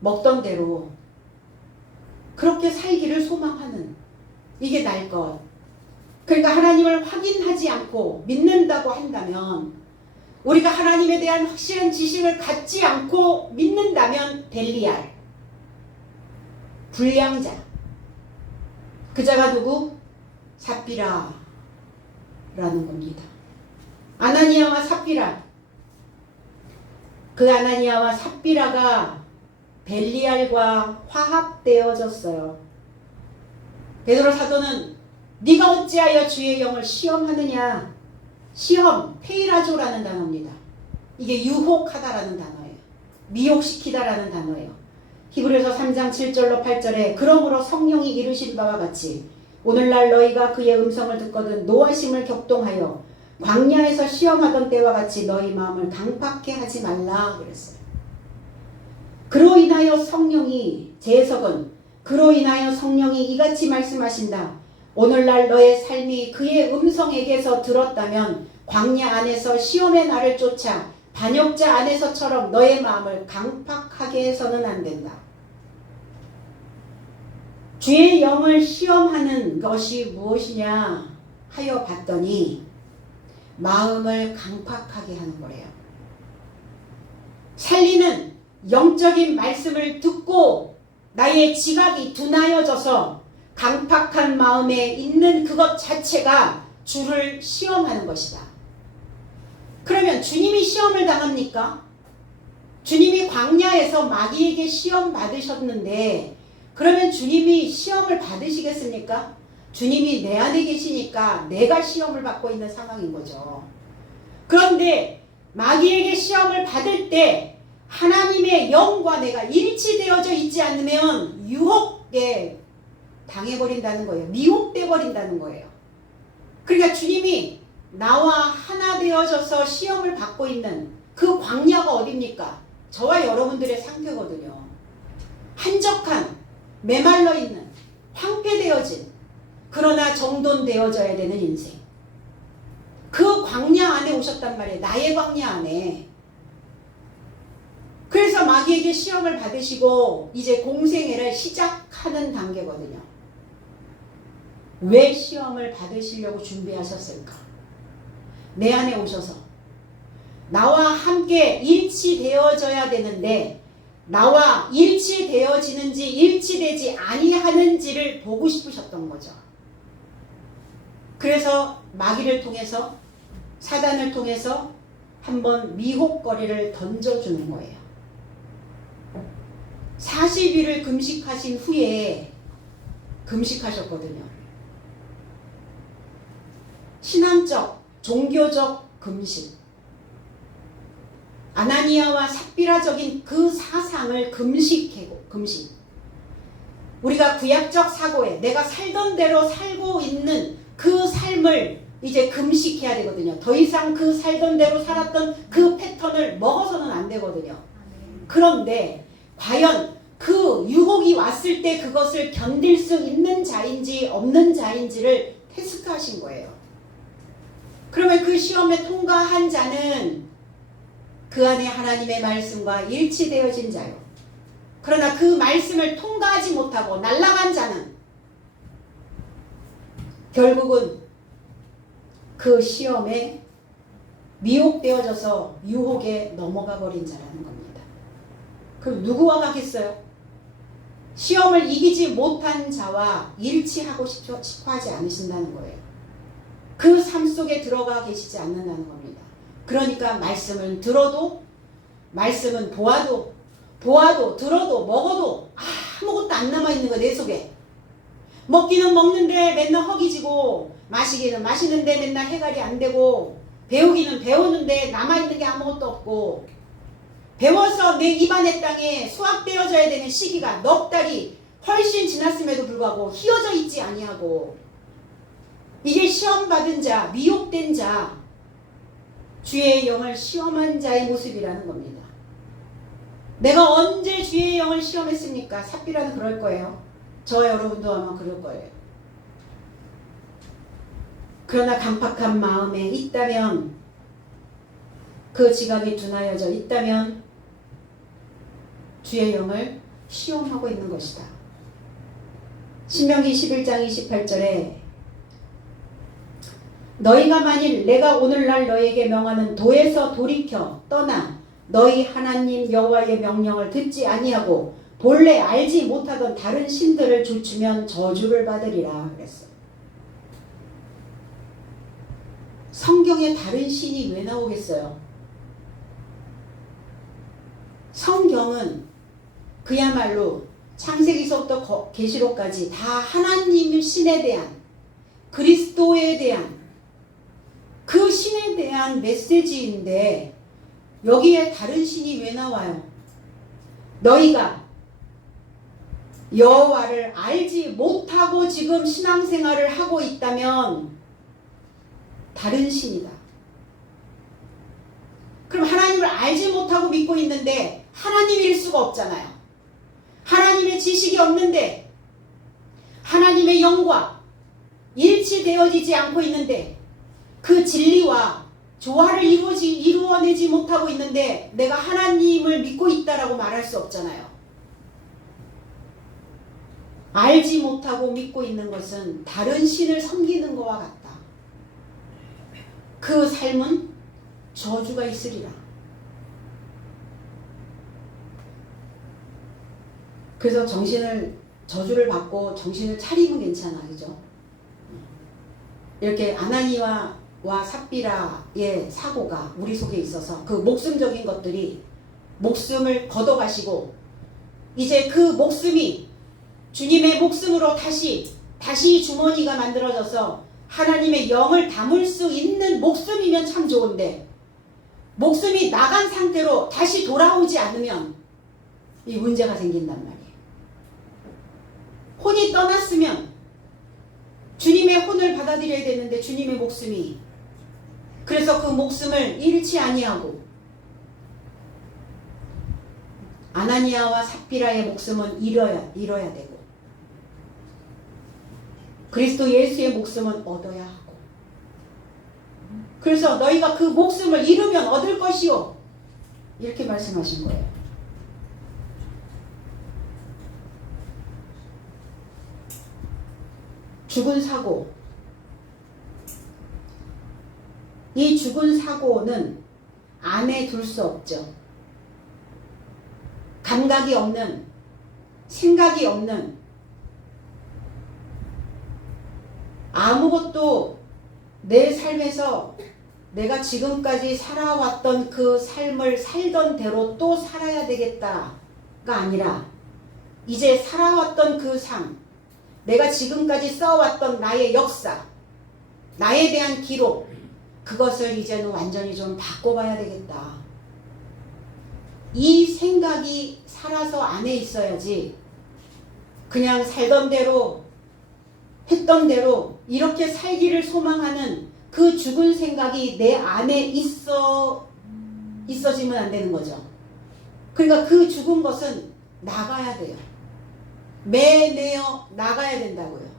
먹던 대로 그렇게 살기를 소망하는, 이게 날 것. 그러니까 하나님을 확인하지 않고 믿는다고 한다면, 우리가 하나님에 대한 확실한 지식을 갖지 않고 믿는다면 벨리알, 불량자. 그 자가 누구? 삽비라 라는 겁니다. 아나니아와 삽비라. 그 아나니아와 삽비라가 벨리알과 화합되어졌어요. 베드로 사도는 네가 어찌하여 주의 영을 시험하느냐. 시험, 페이라조라는 단어입니다. 이게 유혹하다라는 단어예요. 미혹시키다라는 단어예요. 히브리서 3장 7절로 8절에 그러므로 성령이 이르신 바와 같이 오늘날 너희가 그의 음성을 듣거든 노하심을 격동하여 광야에서 시험하던 때와 같이 너희 마음을 강팍해 하지 말라 그랬어요. 그로 인하여 성령이, 제석은 그로 인하여 성령이 이같이 말씀하신다. 오늘날 너의 삶이 그의 음성에게서 들었다면 광야 안에서 시험의 날을 쫓아 반역자 안에서처럼 너의 마음을 강팍하게 해서는 안 된다. 주의 영을 시험하는 것이 무엇이냐 하여 봤더니 마음을 강팍하게 하는 거래요. 살리는 영적인 말씀을 듣고 나의 지각이 둔하여져서 강팍한 마음에 있는 그것 자체가 주를 시험하는 것이다. 그러면 주님이 시험을 당합니까? 주님이 광야에서 마귀에게 시험 받으셨는데 그러면 주님이 시험을 받으시겠습니까? 주님이 내 안에 계시니까 내가 시험을 받고 있는 상황인 거죠. 그런데 마귀에게 시험을 받을 때 하나님의 영과 내가 일치되어져 있지 않으면 유혹에 당해버린다는 거예요. 미혹돼 버린다는 거예요. 그러니까 주님이 나와 하나 되어져서 시험을 받고 있는 그 광야가 어딥니까? 저와 여러분들의 상태거든요. 한적한, 메말라 있는, 황폐되어진, 그러나 정돈되어져야 되는 인생. 그 광야 안에 오셨단 말이에요. 나의 광야 안에. 그래서 마귀에게 시험을 받으시고 이제 공생애를 시작하는 단계거든요. 왜 시험을 받으시려고 준비하셨을까? 내 안에 오셔서 나와 함께 일치되어져야 되는데 나와 일치되어지는지 일치되지 아니하는지를 보고 싶으셨던 거죠. 그래서 마귀를 통해서, 사단을 통해서 한번 미혹거리를 던져주는 거예요. 40일을 금식하신 후에 금식하셨거든요. 신앙적, 종교적 금식. 아나니아와 삽비라적인 그 사상을 금식. 우리가 구약적 사고에 내가 살던 대로 살고 있는 그 삶을 이제 금식해야 되거든요. 더 이상 그 살던 대로 살았던 그 패턴을 먹어서는 안 되거든요. 그런데 과연 그 유혹이 왔을 때 그것을 견딜 수 있는 자인지 없는 자인지를 테스트하신 거예요. 그러면 그 시험에 통과한 자는 그 안에 하나님의 말씀과 일치되어진 자요. 그러나 그 말씀을 통과하지 못하고 날아간 자는 결국은 그 시험에 미혹되어져서 유혹에 넘어가 버린 자라는 겁니다. 그럼 누구와 가겠어요? 시험을 이기지 못한 자와 일치하고 싶어 하지 않으신다는 거예요. 그 삶 속에 들어가 계시지 않는다는 겁니다. 그러니까 말씀을 들어도 말씀은 보아도 들어도 먹어도 아무것도 안 남아있는 거야, 내 속에. 먹기는 먹는데 맨날 허기지고, 마시기는 마시는데 맨날 해갈이 안 되고, 배우기는 배우는데 남아있는 게 아무것도 없고, 배워서 내 입안의 땅에 수확되어져야 되는 시기가 넉 달이 훨씬 지났음에도 불구하고 휘어져 있지 아니하고, 이게 시험받은 자, 미혹된 자, 주의 영을 시험한 자의 모습이라는 겁니다. 내가 언제 주의 영을 시험했습니까? 삽비라는 그럴 거예요. 저와 여러분도 아마 그럴 거예요. 그러나 강팍한 마음에 있다면, 그 지각이 둔하여져 있다면 주의 영을 시험하고 있는 것이다. 신명기 11장 28절에 너희가 만일 내가 오늘날 너희에게 명하는 도에서 돌이켜 떠나 너희 하나님 여호와의 명령을 듣지 아니하고 본래 알지 못하던 다른 신들을 좇으면 저주를 받으리라 그랬어. 성경에 다른 신이 왜 나오겠어요? 성경은 그야말로 창세기서부터 계시록까지 다 하나님 신에 대한, 그리스도에 대한, 그 신에 대한 메시지인데 여기에 다른 신이 왜 나와요? 너희가 여호와를 알지 못하고 지금 신앙생활을 하고 있다면 다른 신이다. 그럼 하나님을 알지 못하고 믿고 있는데 하나님일 수가 없잖아요. 하나님의 지식이 없는데 하나님의 영과 일치되어지지 않고 있는데 그 진리와 조화를 이루어내지 못하고 있는데 내가 하나님을 믿고 있다라고 말할 수 없잖아요. 알지 못하고 믿고 있는 것은 다른 신을 섬기는 것과 같다. 그 삶은 저주가 있으리라. 그래서 저주를 받고 정신을 차리면 괜찮아, 그죠? 이렇게 아나니와 삽비라의 사고가 우리 속에 있어서 그 목숨적인 것들이 목숨을 걷어가시고 이제 그 목숨이 주님의 목숨으로 다시 주머니가 만들어져서 하나님의 영을 담을 수 있는 목숨이면 참 좋은데 목숨이 나간 상태로 다시 돌아오지 않으면 이 문제가 생긴단 말이에요. 혼이 떠났으면 주님의 혼을 받아들여야 되는데 주님의 목숨이, 그래서 그 목숨을 잃지 아니하고 아나니아와 삽비라의 목숨은 잃어야 되고 그리스도 예수의 목숨은 얻어야 하고, 그래서 너희가 그 목숨을 잃으면 얻을 것이요 이렇게 말씀하신 거예요. 죽은 사고, 이 죽은 사고는 안에 둘 수 없죠. 감각이 없는, 생각이 없는, 아무것도 내 삶에서 내가 지금까지 살아왔던 그 삶을 살던 대로 또 살아야 되겠다가 아니라 이제 살아왔던 그 삶, 내가 지금까지 써왔던 나의 역사, 나에 대한 기록, 그것을 이제는 완전히 좀 바꿔봐야 되겠다. 이 생각이 살아서 안에 있어야지 그냥 살던 대로 했던 대로 이렇게 살기를 소망하는 그 죽은 생각이 내 안에 있어지면 안 되는 거죠. 그러니까 그 죽은 것은 나가야 돼요. 매내어 나가야 된다고요.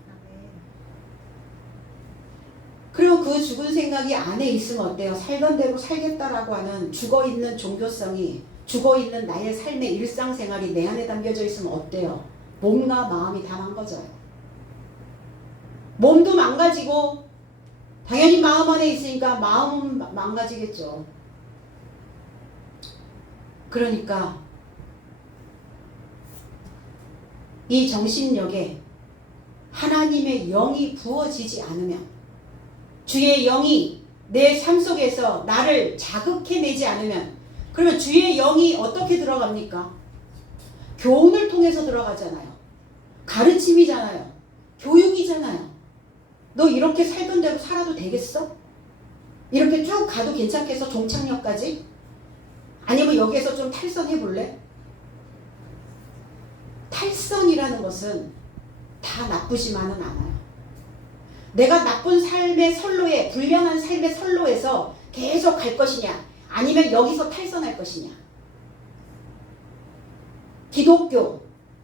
그리고 그 죽은 생각이 안에 있으면 어때요? 살던 대로 살겠다라고 하는 죽어있는 종교성이, 죽어있는 나의 삶의 일상생활이 내 안에 담겨져 있으면 어때요? 몸과 마음이 다 망가져요. 몸도 망가지고 당연히 마음 안에 있으니까 마음은 망가지겠죠. 그러니까 이 정신력에 하나님의 영이 부어지지 않으면, 주의 영이 내 삶 속에서 나를 자극해내지 않으면, 그러면 주의 영이 어떻게 들어갑니까? 교훈을 통해서 들어가잖아요. 가르침이잖아요. 교육이잖아요. 너 이렇게 살던 대로 살아도 되겠어? 이렇게 쭉 가도 괜찮겠어? 종착역까지? 아니면 여기에서 좀 탈선해 볼래? 탈선이라는 것은 다 나쁘지만은 않아요. 내가 나쁜 삶의 선로에, 불량한 삶의 선로에서 계속 갈 것이냐, 아니면 여기서 탈선할 것이냐. 기독교,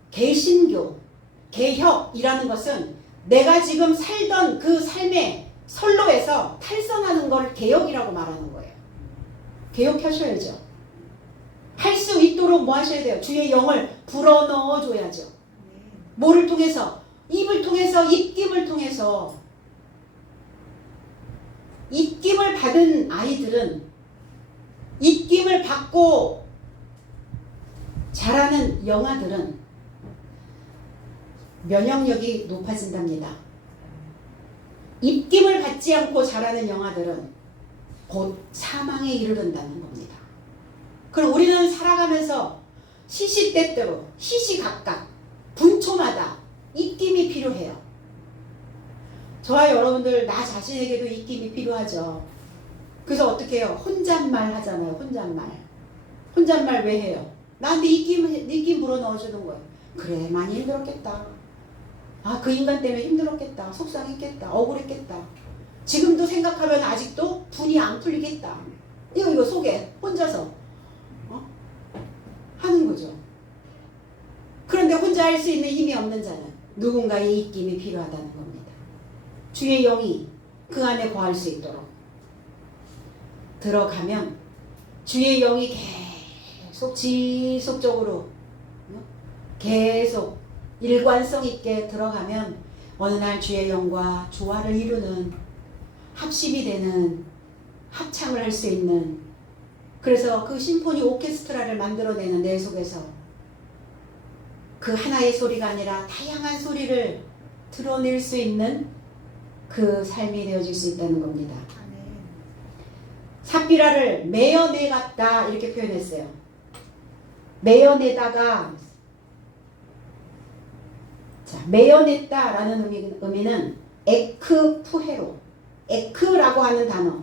개신교, 개혁이라는 것은 내가 지금 살던 그 삶의 선로에서 탈선하는 걸 개혁이라고 말하는 거예요. 개혁하셔야죠. 할 수 있도록 뭐 하셔야 돼요? 주의 영을 불어넣어 줘야죠. 뭐를 통해서? 입을 통해서, 입김을 통해서. 입김을 받은 아이들은 입김을 받고 자라는 영아들은 면역력이 높아진답니다. 입김을 받지 않고 자라는 영아들은 곧 사망에 이르른다는 겁니다. 그럼 우리는 살아가면서 시시때때로 시시각각 분초마다 입김이 필요해요. 저와 여러분들 나 자신에게도 입김이 필요하죠. 그래서 어떻게 해요? 혼잣말 하잖아요. 혼잣말 왜 해요? 나한테 입김 불어넣어주는 거예요. 그래, 많이 힘들었겠다. 아, 그 인간 때문에 힘들었겠다. 속상했겠다. 억울했겠다. 지금도 생각하면 아직도 분이 안 풀리겠다. 이거 속에 혼자서 하는 거죠. 그런데 혼자 할 수 있는 힘이 없는 자는 누군가의 입김이 필요하다는 겁니다. 주의 영이 그 안에 거할 수 있도록 들어가면 주의 영이 계속 지속적으로 계속 일관성 있게 들어가면 어느 날 주의 영과 조화를 이루는 합심이 되는 합창을 할 수 있는, 그래서 그 심포니 오케스트라를 만들어내는 내 속에서 그 하나의 소리가 아니라 다양한 소리를 드러낼 수 있는 그 삶이 되어질 수 있다는 겁니다. 삽비라를 메어내갔다 이렇게 표현했어요. 메어내다가, 자, 메어냈다라는 의미는 에크푸헤로, 에크라고 하는 단어,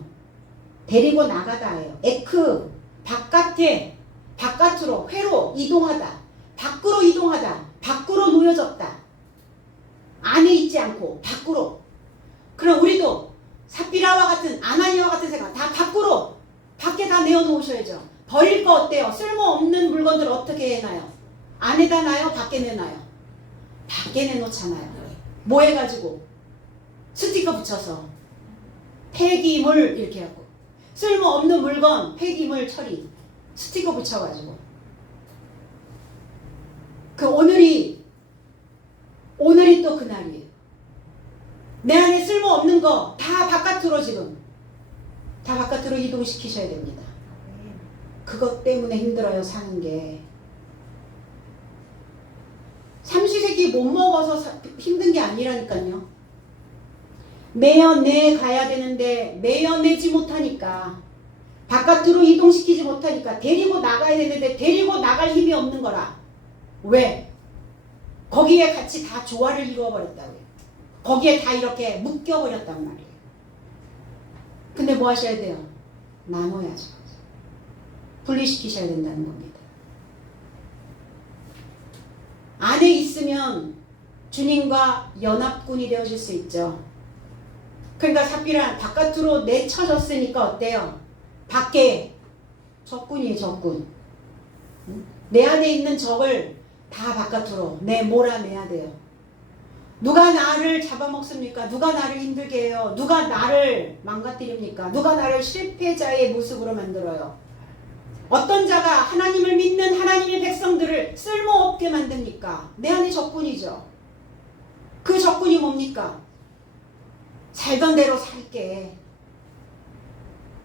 데리고 나가다예요. 에크, 바깥에, 바깥으로, 회로 이동하다, 밖으로 이동하다, 밖으로 놓여졌다. 안에 있지 않고 밖으로. 그럼 우리도 삽비라와 같은, 아나니아와 같은 생각 다 밖으로, 밖에 다 내어놓으셔야죠. 버릴 거 어때요? 쓸모없는 물건들 어떻게 해놔요? 안에다 놔요? 밖에 내놔요? 밖에 내놓잖아요. 뭐 해가지고? 스티커 붙여서 폐기물 이렇게 하고, 쓸모없는 물건 폐기물 처리 스티커 붙여가지고. 그 오늘이 또 그날이에요. 내 안에 쓸모없는 거 다 바깥으로, 지금 다 바깥으로 이동시키셔야 됩니다. 그것 때문에 힘들어요, 사는 게. 삼시세끼 못 먹어서 힘든 게 아니라니까요. 매어내 가야 되는데 매어내지 못하니까, 바깥으로 이동시키지 못하니까 데리고 나가야 되는데 데리고 나갈 힘이 없는 거라. 왜? 거기에 같이 다 조화를 이루어버렸다고요. 거기에 다 이렇게 묶여버렸단 말이에요. 근데 뭐 하셔야 돼요? 나눠야죠. 분리시키셔야 된다는 겁니다. 안에 있으면 주님과 연합군이 되어질 수 있죠. 그러니까 삽비란 바깥으로 내쳐졌으니까 어때요? 밖에 적군이에요, 적군. 내 안에 있는 적을 다 바깥으로 몰아내야 돼요. 누가 나를 잡아먹습니까? 누가 나를 힘들게 해요? 누가 나를 망가뜨립니까? 누가 나를 실패자의 모습으로 만들어요? 어떤 자가 하나님을 믿는 하나님의 백성들을 쓸모없게 만듭니까? 내 안에 적군이죠. 그 적군이 뭡니까? 살던 대로 살게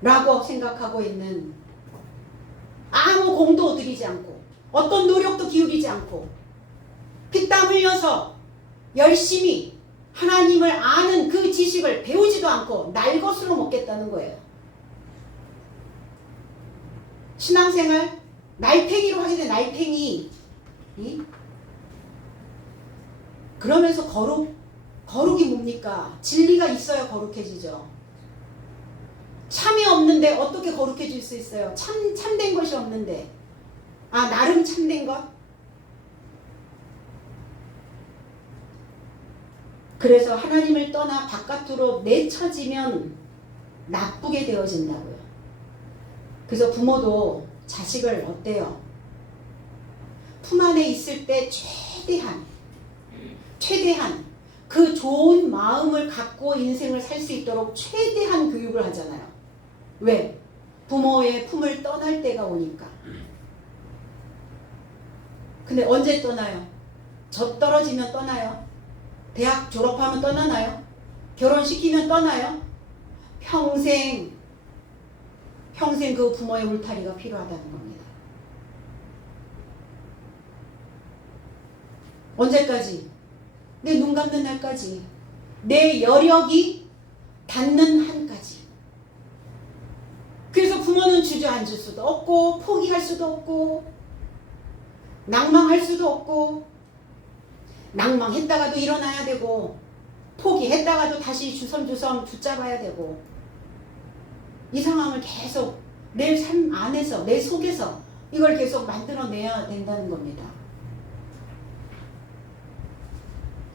라고 생각하고 있는, 아무 공도 들이지 않고 어떤 노력도 기울이지 않고 피땀 흘려서 열심히 하나님을 아는 그 지식을 배우지도 않고 날 것으로 먹겠다는 거예요. 신앙생활 날팽이로 하게 돼. 날팽이. 그러면서 거룩이 뭡니까? 진리가 있어야 거룩해지죠. 참이 없는데 어떻게 거룩해질 수 있어요? 참된 것이 없는데. 나름 참된 것? 그래서 하나님을 떠나 바깥으로 내쳐지면 나쁘게 되어진다고요. 그래서 부모도 자식을 어때요? 품 안에 있을 때 최대한 그 좋은 마음을 갖고 인생을 살 수 있도록 최대한 교육을 하잖아요. 왜? 부모의 품을 떠날 때가 오니까. 근데 언제 떠나요? 저 떨어지면 떠나요? 대학 졸업하면 떠나나요? 결혼시키면 떠나요? 평생 그 부모의 울타리가 필요하다는 겁니다. 언제까지? 내 눈 감는 날까지. 내 여력이 닿는 한까지. 그래서 부모는 주저앉을 수도 없고 포기할 수도 없고 낭망할 수도 없고 낭망했다가도 일어나야 되고 포기했다가도 다시 주섬주섬 붙잡아야 되고 이 상황을 계속 내 삶 안에서 내 속에서 이걸 계속 만들어내야 된다는 겁니다.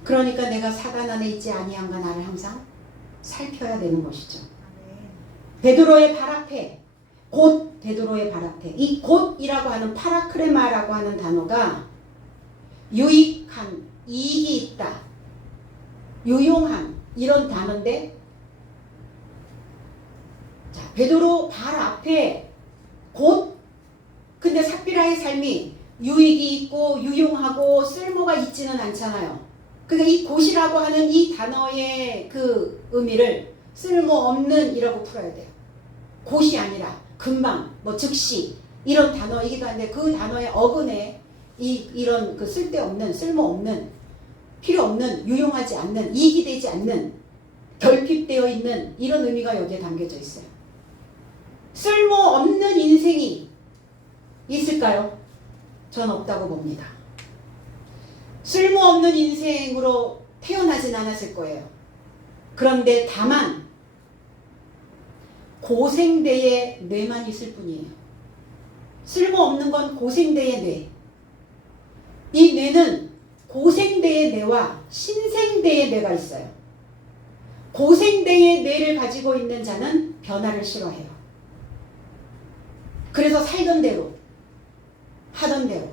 그러니까 내가 사단 안에 있지 아니한가 나를 항상 살펴야 되는 것이죠. 베드로의 발 앞에 곧 베드로의 발 앞에 이 곧이라고 하는 파라크레마라고 하는 단어가 유익한 이익이 있다 유용한 이런 단어인데 자 베드로 발 앞에 곧 근데 삽비라의 삶이 유익이 있고 유용하고 쓸모가 있지는 않잖아요. 그러니까 이 곧이라고 하는 이 단어의 그 의미를 쓸모없는 이라고 풀어야 돼요. 곧이 아니라 금방 즉시 이런 단어이기도 한데 그 단어의 어근에 이런 그 쓸데없는 쓸모없는 필요없는 유용하지 않는 이익이 되지 않는 결핍되어 있는 이런 의미가 여기에 담겨져 있어요. 쓸모없는 인생이 있을까요? 전 없다고 봅니다. 쓸모없는 인생으로 태어나진 않았을 거예요. 그런데 다만 고생대의 뇌만 있을 뿐이에요. 쓸모없는 건 고생대의 뇌. 이 뇌는 고생대의 뇌와 신생대의 뇌가 있어요. 고생대의 뇌를 가지고 있는 자는 변화를 싫어해요. 그래서 살던 대로, 하던 대로,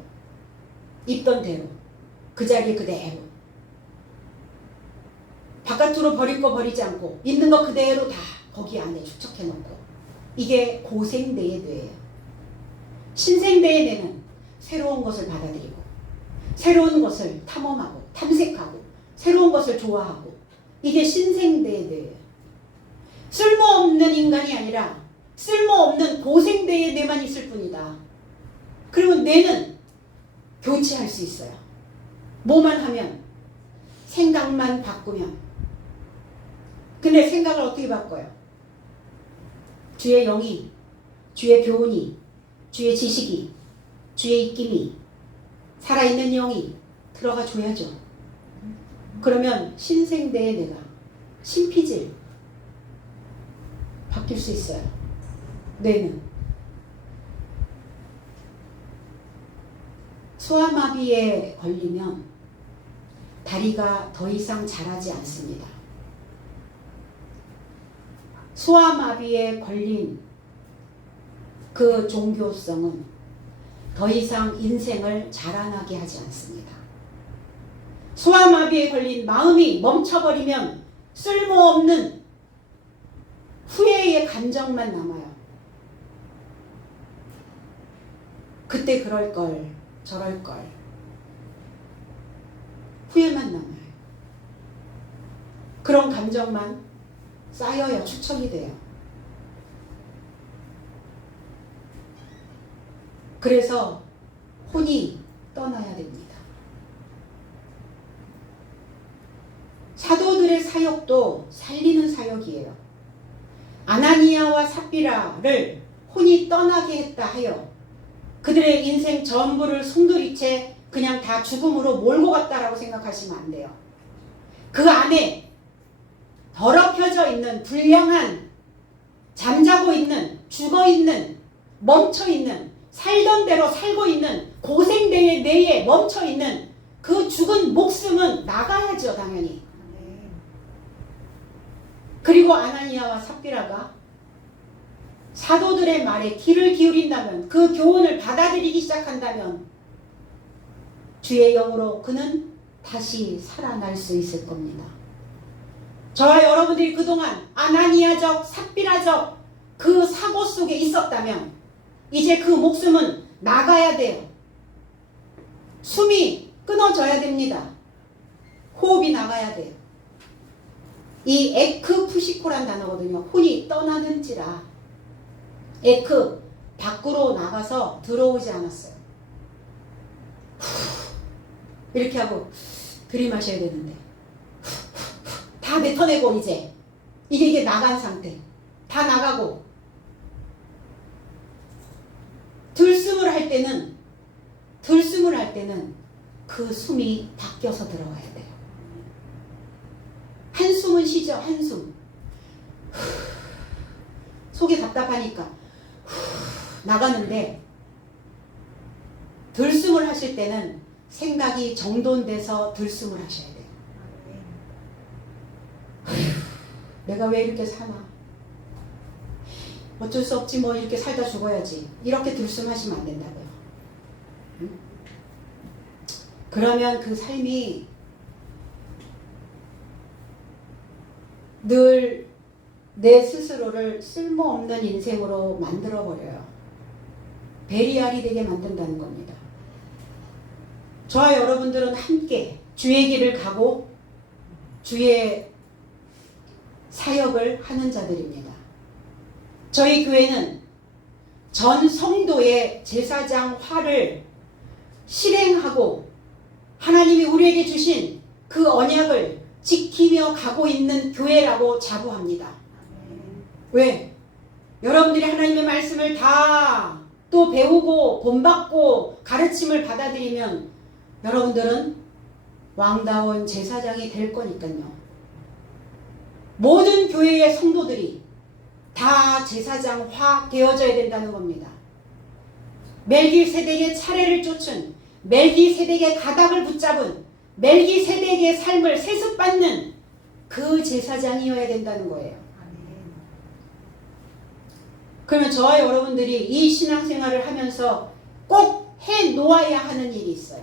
입던 대로, 그 자리 그대로. 바깥으로 버릴 거 버리지 않고 있는 거 그대로 다 거기 안에 축적해놓고 이게 고생대의 뇌예요. 신생대의 뇌는 새로운 것을 받아들이고 새로운 것을 탐험하고 탐색하고 새로운 것을 좋아하고 이게 신생대의 뇌예요. 쓸모없는 인간이 아니라 쓸모없는 고생대의 뇌만 있을 뿐이다. 그리고 뇌는 교체할 수 있어요. 뭐만 하면 생각만 바꾸면. 근데 생각을 어떻게 바꿔요? 주의 영이, 주의 교훈이, 주의 지식이, 주의 입김이, 살아있는 영이 들어가 줘야죠. 그러면 신생대의 내가 신피질 바뀔 수 있어요. 뇌는 소아마비에 걸리면 다리가 더 이상 자라지 않습니다. 소아마비에 걸린 그 종교성은 더 이상 인생을 자라나게 하지 않습니다. 소아마비에 걸린 마음이 멈춰버리면 쓸모없는 후회의 감정만 남아요. 그때 그럴걸 저럴걸 후회만 남아요. 그런 감정만 쌓여요. 축적이 돼요. 그래서 혼이 떠나야 됩니다. 사도들의 사역도 살리는 사역이에요. 아나니아와 삽비라를 혼이 떠나게 했다 하여 그들의 인생 전부를 송두리째 그냥 다 죽음으로 몰고 갔다라고 생각하시면 안 돼요. 그 안에 더럽혀져 있는 불량한, 잠자고 있는, 죽어 있는, 멈춰 있는, 살던 대로 살고 있는, 고생대의 내에 멈춰 있는 그 죽은 목숨은 나가야죠, 당연히. 그리고 아나니아와 삽비라가 사도들의 말에 귀를 기울인다면, 그 교훈을 받아들이기 시작한다면 주의 영으로 그는 다시 살아날 수 있을 겁니다. 저와 여러분들이 그동안 아나니아적, 삽비라적 그 사고 속에 있었다면 이제 그 목숨은 나가야 돼요. 숨이 끊어져야 됩니다. 호흡이 나가야 돼요. 이 에크푸시코란 단어거든요. 혼이 떠나는지라. 에크, 밖으로 나가서 들어오지 않았어요. 이렇게 하고 들이마셔야 되는데 다 뱉어내고 이게 나간 상태. 다 나가고 들숨을 할 때는 그 숨이 바뀌어서 들어가야 돼요. 한숨은 쉬죠. 한숨. 속이 답답하니까 나가는데 들숨을 하실 때는 생각이 정돈돼서 들숨을 하셔야 돼요. 내가 왜 이렇게 사나? 어쩔 수 없지 뭐 이렇게 살다 죽어야지. 이렇게 들숨하시면 안 된다고요. 응? 그러면 그 삶이 늘 내 스스로를 쓸모없는 인생으로 만들어버려요. 베리알이 되게 만든다는 겁니다. 저와 여러분들은 함께 주의 길을 가고 주의 사역을 하는 자들입니다. 저희 교회는 전 성도의 제사장화를 실행하고 하나님이 우리에게 주신 그 언약을 지키며 가고 있는 교회라고 자부합니다. 왜? 여러분들이 하나님의 말씀을 다 또 배우고 본받고 가르침을 받아들이면 여러분들은 왕다운 제사장이 될 거니까요. 모든 교회의 성도들이 다 제사장화 되어져야 된다는 겁니다. 멜기세덱의 차례를 쫓은, 멜기세덱의 가닥을 붙잡은, 멜기세덱의 삶을 세습받는 그 제사장이어야 된다는 거예요. 그러면 저와 여러분들이 이 신앙생활을 하면서 꼭 해놓아야 하는 일이 있어요.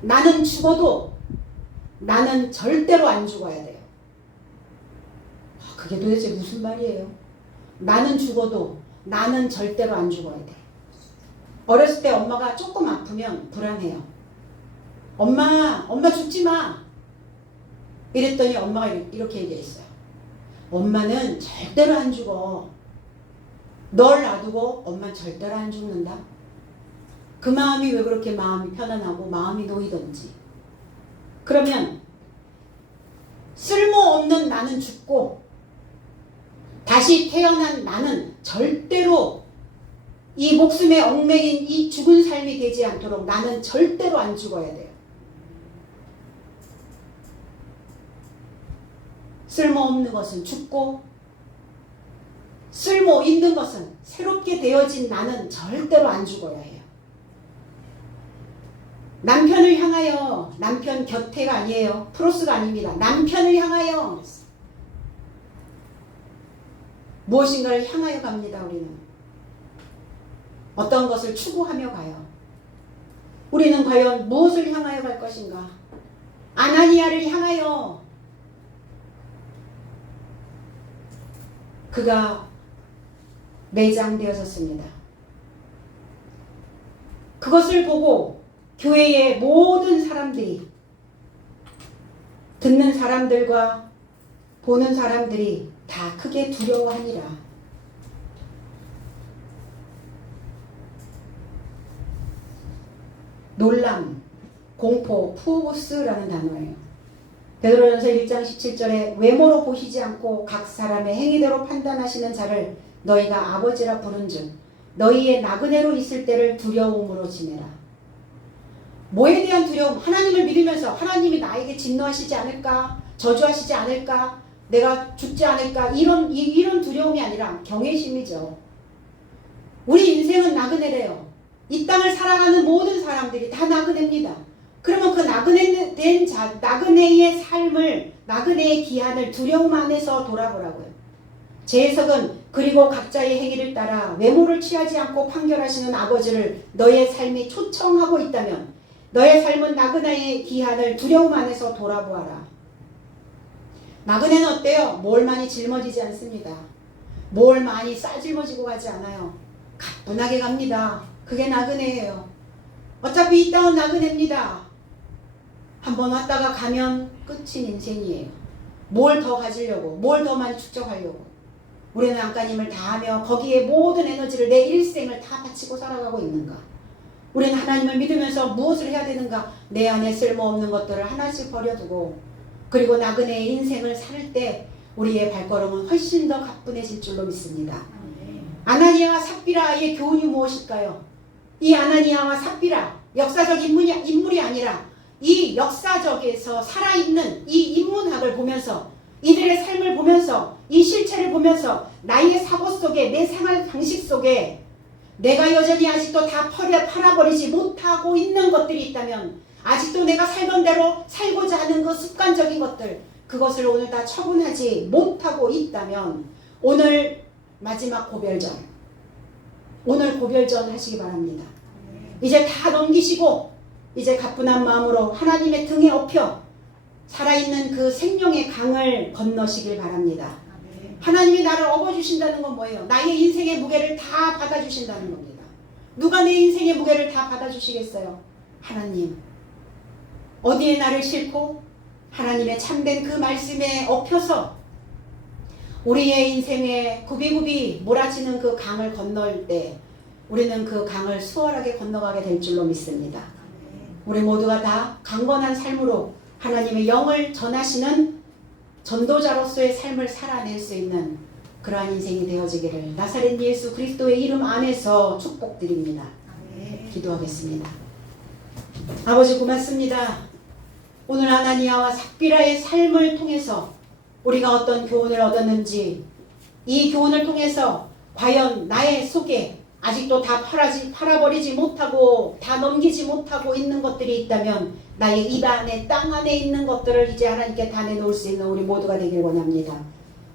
나는 죽어도 나는 절대로 안 죽어야 돼요. 그게 도대체 무슨 말이에요? 나는 죽어도 나는 절대로 안 죽어야 돼. 어렸을 때 엄마가 조금 아프면 불안해요. 엄마 죽지 마. 이랬더니 엄마가 이렇게 얘기했어요. 엄마는 절대로 안 죽어. 널 놔두고 엄마는 절대로 안 죽는다. 그 마음이 왜 그렇게 마음이 편안하고 마음이 놓이던지. 그러면 쓸모없는 나는 죽고 다시 태어난 나는 절대로 이 목숨에 얽매인 이 죽은 삶이 되지 않도록 나는 절대로 안 죽어야 돼요. 쓸모없는 것은 죽고 쓸모 있는 것은 새롭게 되어진 나는 절대로 안 죽어야 해요. 남편을 향하여, 남편 곁에가 아니에요. 프로스가 아닙니다. 남편을 향하여 무엇인가를 향하여 갑니다. 우리는 어떤 것을 추구하며 가요. 우리는 과연 무엇을 향하여 갈 것인가? 아나니아를 향하여. 그가 매장되어졌습니다. 그것을 보고 교회의 모든 사람들이, 듣는 사람들과 보는 사람들이 다 크게 두려워하니라. 놀람, 공포, 푸보스라는 단어예요. 베드로전서 1장 17절에 외모로 보시지 않고 각 사람의 행위대로 판단하시는 자를 너희가 아버지라 부른즉 너희의 나그네로 있을 때를 두려움으로 지내라. 뭐에 대한 두려움? 하나님을 믿으면서 하나님이 나에게 진노하시지 않을까? 저주하시지 않을까? 내가 죽지 않을까? 이런 두려움이 아니라 경외심이죠. 우리 인생은 나그네래요. 이 땅을 살아가는 모든 사람들이 다 나그네입니다. 그러면 그 나그네의 삶을, 나그네의 기한을 두려움 안에서 돌아보라고요. 제 해석은 그리고 각자의 행위를 따라 외모를 취하지 않고 판결하시는 아버지를 너의 삶이 초청하고 있다면 너의 삶은 나그네의 기한을 두려움 안에서 돌아보아라. 나그네는 어때요? 뭘 많이 짊어지지 않습니다. 뭘 많이 싸질머지고 가지 않아요. 가뿐하게 갑니다. 그게 나그네예요. 어차피 이 땅은 나그네입니다. 한번 왔다가 가면 끝인 인생이에요. 뭘 더 가지려고, 뭘 더 많이 축적하려고. 우리는 안간힘을 다하며 거기에 모든 에너지를 내 일생을 다 바치고 살아가고 있는가? 우리는 하나님을 믿으면서 무엇을 해야 되는가? 내 안에 쓸모없는 것들을 하나씩 버려두고 그리고 나그네의 인생을 살 때 우리의 발걸음은 훨씬 더 가뿐해질 줄로 믿습니다. 아나니아와 삽비라의 교훈이 무엇일까요? 이 아나니아와 삽비라 역사적 인물이 아니라 이 역사적에서 살아있는 이 인문학을 보면서 이들의 삶을 보면서 이 실체를 보면서 나의 사고 속에 내 생활 방식 속에 내가 여전히 아직도 다 팔아버리지 못하고 있는 것들이 있다면 아직도 내가 살던 대로 살고자 하는 그 습관적인 것들 그것을 오늘 다 처분하지 못하고 있다면 오늘 마지막 고별전 오늘 고별전 하시기 바랍니다. 이제 다 넘기시고 이제 가뿐한 마음으로 하나님의 등에 업혀 살아있는 그 생명의 강을 건너시길 바랍니다. 하나님이 나를 업어주신다는 건 뭐예요? 나의 인생의 무게를 다 받아주신다는 겁니다. 누가 내 인생의 무게를 다 받아주시겠어요? 하나님. 어디에 나를 싣고 하나님의 참된 그 말씀에 업혀서 우리의 인생에 굽이굽이 몰아치는 그 강을 건널 때 우리는 그 강을 수월하게 건너가게 될 줄로 믿습니다. 우리 모두가 다 강건한 삶으로 하나님의 영을 전하시는 전도자로서의 삶을 살아낼 수 있는 그러한 인생이 되어지기를 나사렛 예수 그리스도의 이름 안에서 축복드립니다. 기도하겠습니다. 아버지 고맙습니다. 오늘 아나니아와 삽비라의 삶을 통해서 우리가 어떤 교훈을 얻었는지 이 교훈을 통해서 과연 나의 속에 아직도 다 팔아버리지 못하고 다 넘기지 못하고 있는 것들이 있다면 나의 입 안에 땅 안에 있는 것들을 이제 하나님께 다 내놓을 수 있는 우리 모두가 되길 원합니다.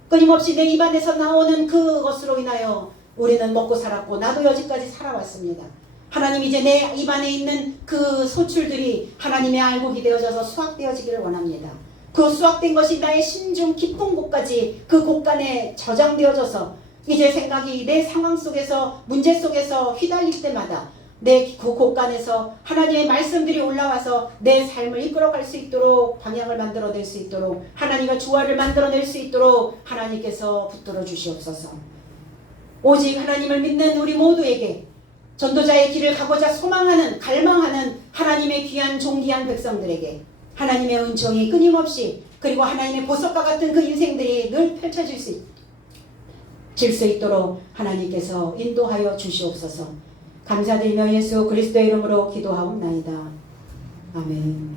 끊임없이 내 입 안에서 나오는 그것으로 인하여 우리는 먹고 살았고 나도 여지까지 살아왔습니다. 하나님 이제 내 입 안에 있는 그 소출들이 하나님의 알곡이 되어져서 수확되어지기를 원합니다. 그 수확된 것이 나의 심중 깊은 곳까지 그 곳간에 저장되어져서 이제 생각이 내 상황 속에서 문제 속에서 휘달릴 때마다 내 그 곳간에서 하나님의 말씀들이 올라와서 내 삶을 이끌어갈 수 있도록 방향을 만들어낼 수 있도록 하나님과 조화를 만들어낼 수 있도록 하나님께서 붙들어 주시옵소서. 오직 하나님을 믿는 우리 모두에게 전도자의 길을 가고자 소망하는 갈망하는 하나님의 귀한 존귀한 백성들에게 하나님의 은총이 끊임없이 그리고 하나님의 보석과 같은 그 인생들이 늘 펼쳐질 수 있도록 하나님께서 인도하여 주시옵소서. 감사드리며 예수 그리스도의 이름으로 기도하옵나이다. 아멘.